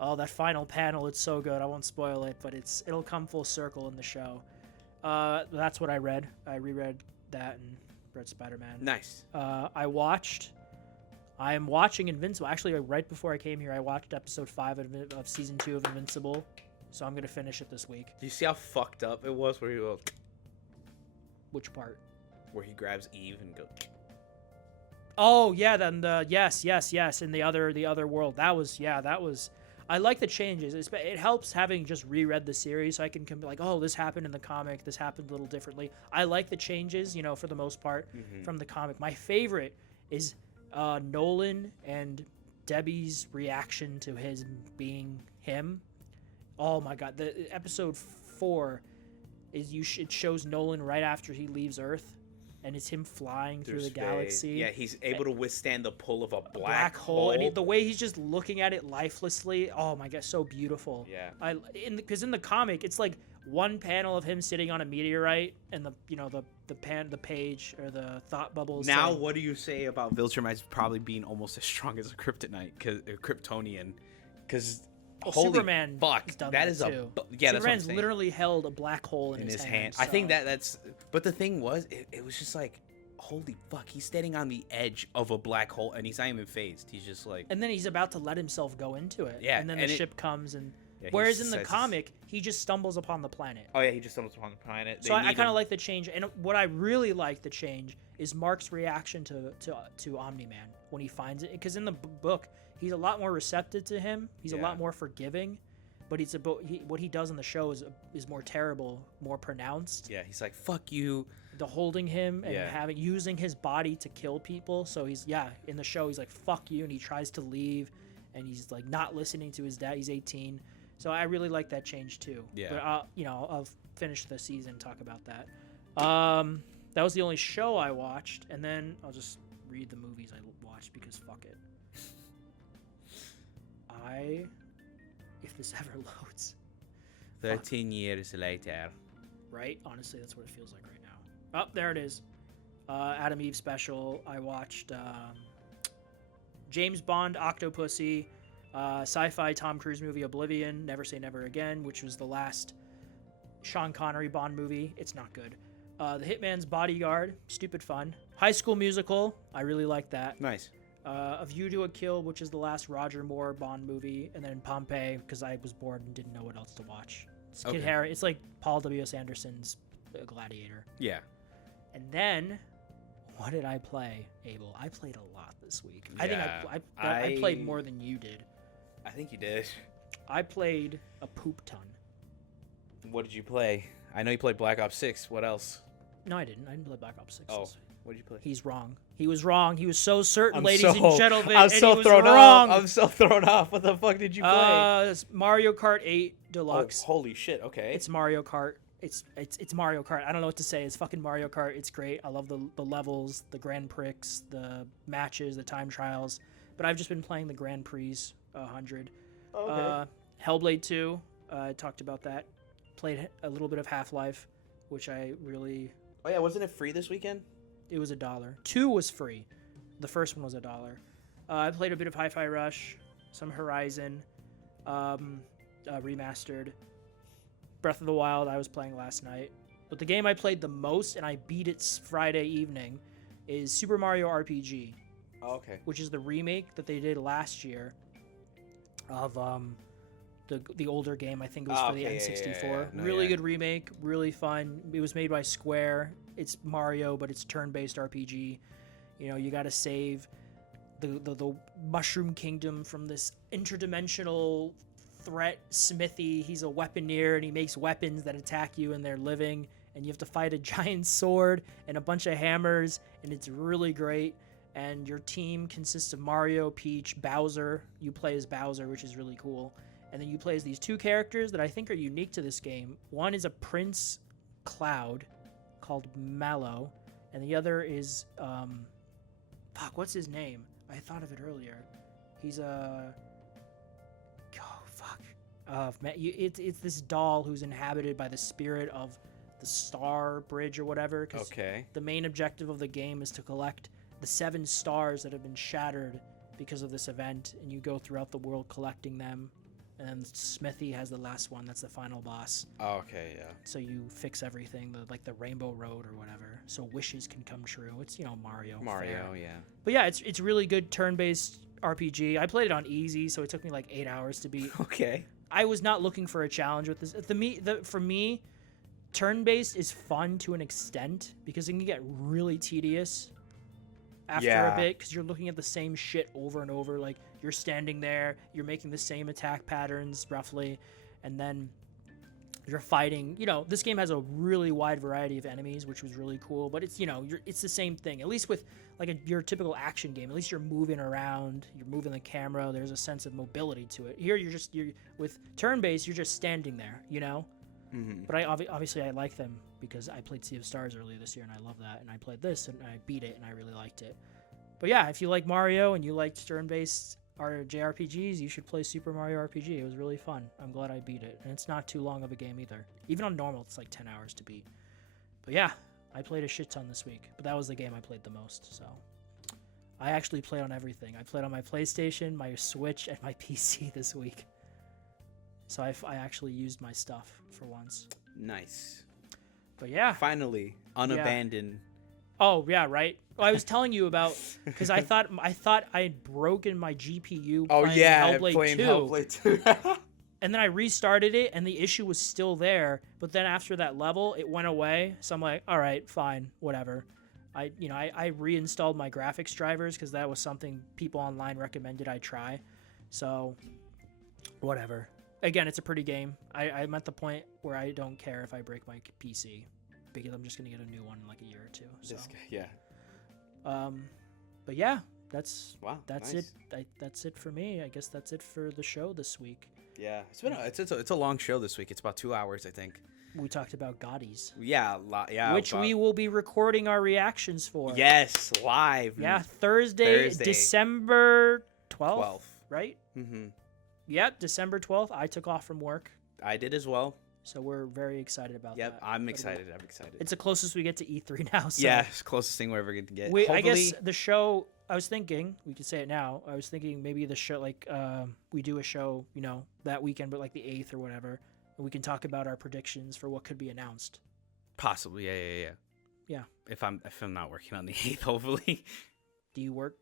Oh, that final panel, it's so good. I won't spoil it, but it'll come full circle in the show. That's what I read. I reread that and read Spider-Man. Nice. I am watching Invincible. Actually, right before I came here, I watched episode 5 of season 2 of Invincible. So I'm gonna finish it this week. Do you see how fucked up it was where he goes? Which part? Where he grabs Eve and goes. Oh yeah, then yes, in the other world. That was. I like the changes. It helps having just reread the series, so I can be like, oh, this happened in the comic. This happened a little differently. I like the changes, for the most part, from the comic. My favorite is Nolan and Debbie's reaction to his being him. Oh my god, the episode 4 is it shows Nolan right after he leaves Earth, and it's him flying through the galaxy. Yeah, he's able to withstand the pull of a black hole, and the way he's just looking at it lifelessly. Oh my god, so beautiful. Yeah. Because in the comic, it's like one panel of him sitting on a meteorite, and the page or the thought bubbles. Now, what do you say about Viltrumites probably being almost as strong as a Kryptonian? Because holy Superman fuck, done that is too. Superman's literally held a black hole in his hand. I think that's. But the thing was, it was just like, holy fuck, he's standing on the edge of a black hole, and he's not even phased. He's just like. And then he's about to let himself go into it. Yeah, and then the ship comes and. Yeah, whereas in the comic, he just stumbles upon the planet. Oh yeah, he just stumbles upon the planet. So I kind of like the change, and what I really like the change is Mark's reaction to Omni-Man when he finds it, because in the book he's a lot more receptive to him. He's a lot more forgiving, but what he does in the show is more terrible, more pronounced. Yeah, he's like, fuck you. The holding him and using his body to kill people. So in the show he's like, fuck you, and he tries to leave, and he's like not listening to his dad. He's 18. So I really like that change too. Yeah. But I'll finish the season and talk about that. That was the only show I watched, and then I'll just read the movies I watched because fuck it. If this ever loads. 13 years later. Right? Honestly, that's what it feels like right now. Oh, there it is. Adam Eve special. I watched James Bond, Octopussy, sci-fi Tom Cruise movie Oblivion, Never Say Never Again, which was the last Sean Connery Bond movie. It's not good. The Hitman's Bodyguard, stupid fun. High School Musical, I really like that. Nice. A View to a Kill, which is the last Roger Moore Bond movie, and then Pompeii, because I was bored and didn't know what else to watch. It's Kid Harry. It's like Paul W.S. Anderson's Gladiator. Yeah. And then, what did I play, Abel? I played a lot this week. Yeah, I think I played more than you did. I think you did. I played a poop ton. What did you play? I know you played Black Ops 6. What else? No, I didn't. I didn't play Black Ops 6. Oh, what did you play? He's wrong. He was wrong. He was so certain, and gentlemen. I'm so thrown off. I'm so thrown off. What the fuck did you play? It's Mario Kart 8 Deluxe. Oh, holy shit. Okay. It's Mario Kart. It's Mario Kart. I don't know what to say. It's fucking Mario Kart. It's great. I love the levels, the Grand Prix, the matches, the time trials. But I've just been playing the Grand Prix 100. Okay. Hellblade 2. I talked about that. Played a little bit of Half-Life, which I really... Oh, yeah. Wasn't it free this weekend? It was $1. 2 was free. The first one was $1. I played a bit of Hi-Fi Rush, some Horizon, remastered. Breath of the Wild I was playing last night. But the game I played the most, and I beat it Friday evening, is Super Mario RPG. Oh, okay. Which is the remake that they did last year of the older game. I think it was for the N64. Yeah. No, really good remake, really fun. It was made by Square. It's Mario, but it's turn-based RPG. You know, you got to save the Mushroom Kingdom from this interdimensional threat Smithy. He's a weaponeer and he makes weapons that attack you and they're living, and you have to fight a giant sword and a bunch of hammers, and it's really great. And your team consists of Mario, Peach, Bowser. You play as Bowser, which is really cool. And then you play as these two characters that I think are unique to this game. One is a Prince Cloud called Mallow, and the other is what's his name? I thought of it earlier. He's a it's this doll who's inhabited by the spirit of the Star Bridge or whatever. 'Cause the main objective of the game is to collect the 7 stars that have been shattered because of this event, and you go throughout the world collecting them. And then Smithy has the last one. That's the final boss. Oh, okay, yeah. So you fix everything, like the Rainbow Road or whatever, so wishes can come true. It's, you know, Mario. Mario, yeah. But yeah, it's really good turn-based RPG. I played it on easy, so it took me like 8 hours to beat. Okay. I was not looking for a challenge with this. For me, turn-based is fun to an extent because it can get really tedious after a bit because you're looking at the same shit over and over. Like, you're standing there, you're making the same attack patterns roughly, and then you're fighting. You know, this game has a really wide variety of enemies, which was really cool. But it's, you know, it's the same thing. At least with like your typical action game, at least you're moving around, you're moving the camera. There's a sense of mobility to it. Here, you're with turn-based, you're just standing there. You know. Mm-hmm. But obviously I like them because I played Sea of Stars earlier this year and I love that, and I played this and I beat it and I really liked it. But yeah, if you like Mario and you like turn-based JRPGs, you should play Super Mario RPG. It was really fun. I'm glad I beat it, and it's not too long of a game either. Even on normal, it's like 10 hours to beat. But yeah, I played a shit ton this week, but that was the game I played the most. So I actually played on everything. I played on my PlayStation, my Switch, and my PC this week. So I actually used my stuff for once. Nice. But yeah. Finally, unabandoned. Yeah. Oh, yeah, right? Well, I was telling you about, because I thought I had broken my GPU playing Hellblade 2. And then I restarted it, and the issue was still there. But then after that level, it went away. So I'm like, all right, fine, whatever. I reinstalled my graphics drivers because that was something people online recommended I try. So, whatever. Again, it's a pretty game. I'm at the point where I don't care if I break my PC because I'm just going to get a new one in like a year or two. So. This guy, yeah. But yeah, that's nice. it. That's it for me. I guess that's it for the show this week. Yeah, it's a long show this week. It's about 2 hours, I think. We talked about GOTYs. Yeah, which we will be recording our reactions for. Yes, live. Yeah, Thursday. December 12th. Right? Mm-hmm. Yep, December 12th. I took off from work. I did as well. So we're very excited about that. Yep, I'm excited. It's the closest we get to E3 now. So. Yeah, it's the closest thing we're ever going to get. I guess the show, I was thinking, we could say it now, I was thinking maybe the show, like, we do a show, you know, that weekend, but like the 8th or whatever, and we can talk about our predictions for what could be announced. Possibly, yeah. If I'm not working on the 8th, hopefully. Do you work?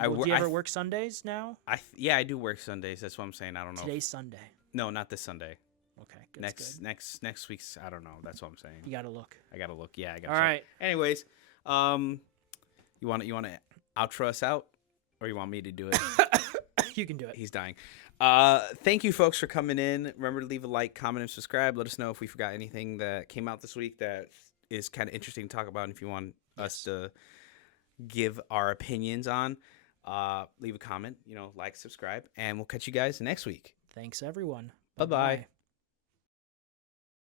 Do you ever work Sundays now? I do work Sundays. That's what I'm saying. I don't know. Today's Sunday. No, not this Sunday. Okay, good. Next week's, I don't know. That's what I'm saying. You gotta look. I gotta look. Yeah, I gotta. All right. Anyways, you want to outro us out, or you want me to do it? You can do it. He's dying. Thank you, folks, for coming in. Remember to leave a like, comment, and subscribe. Let us know if we forgot anything that came out this week that is kind of interesting to talk about, and if you want us to give our opinions on. Leave a comment, like, subscribe, and we'll catch you guys next week. Thanks, everyone. Bye-bye.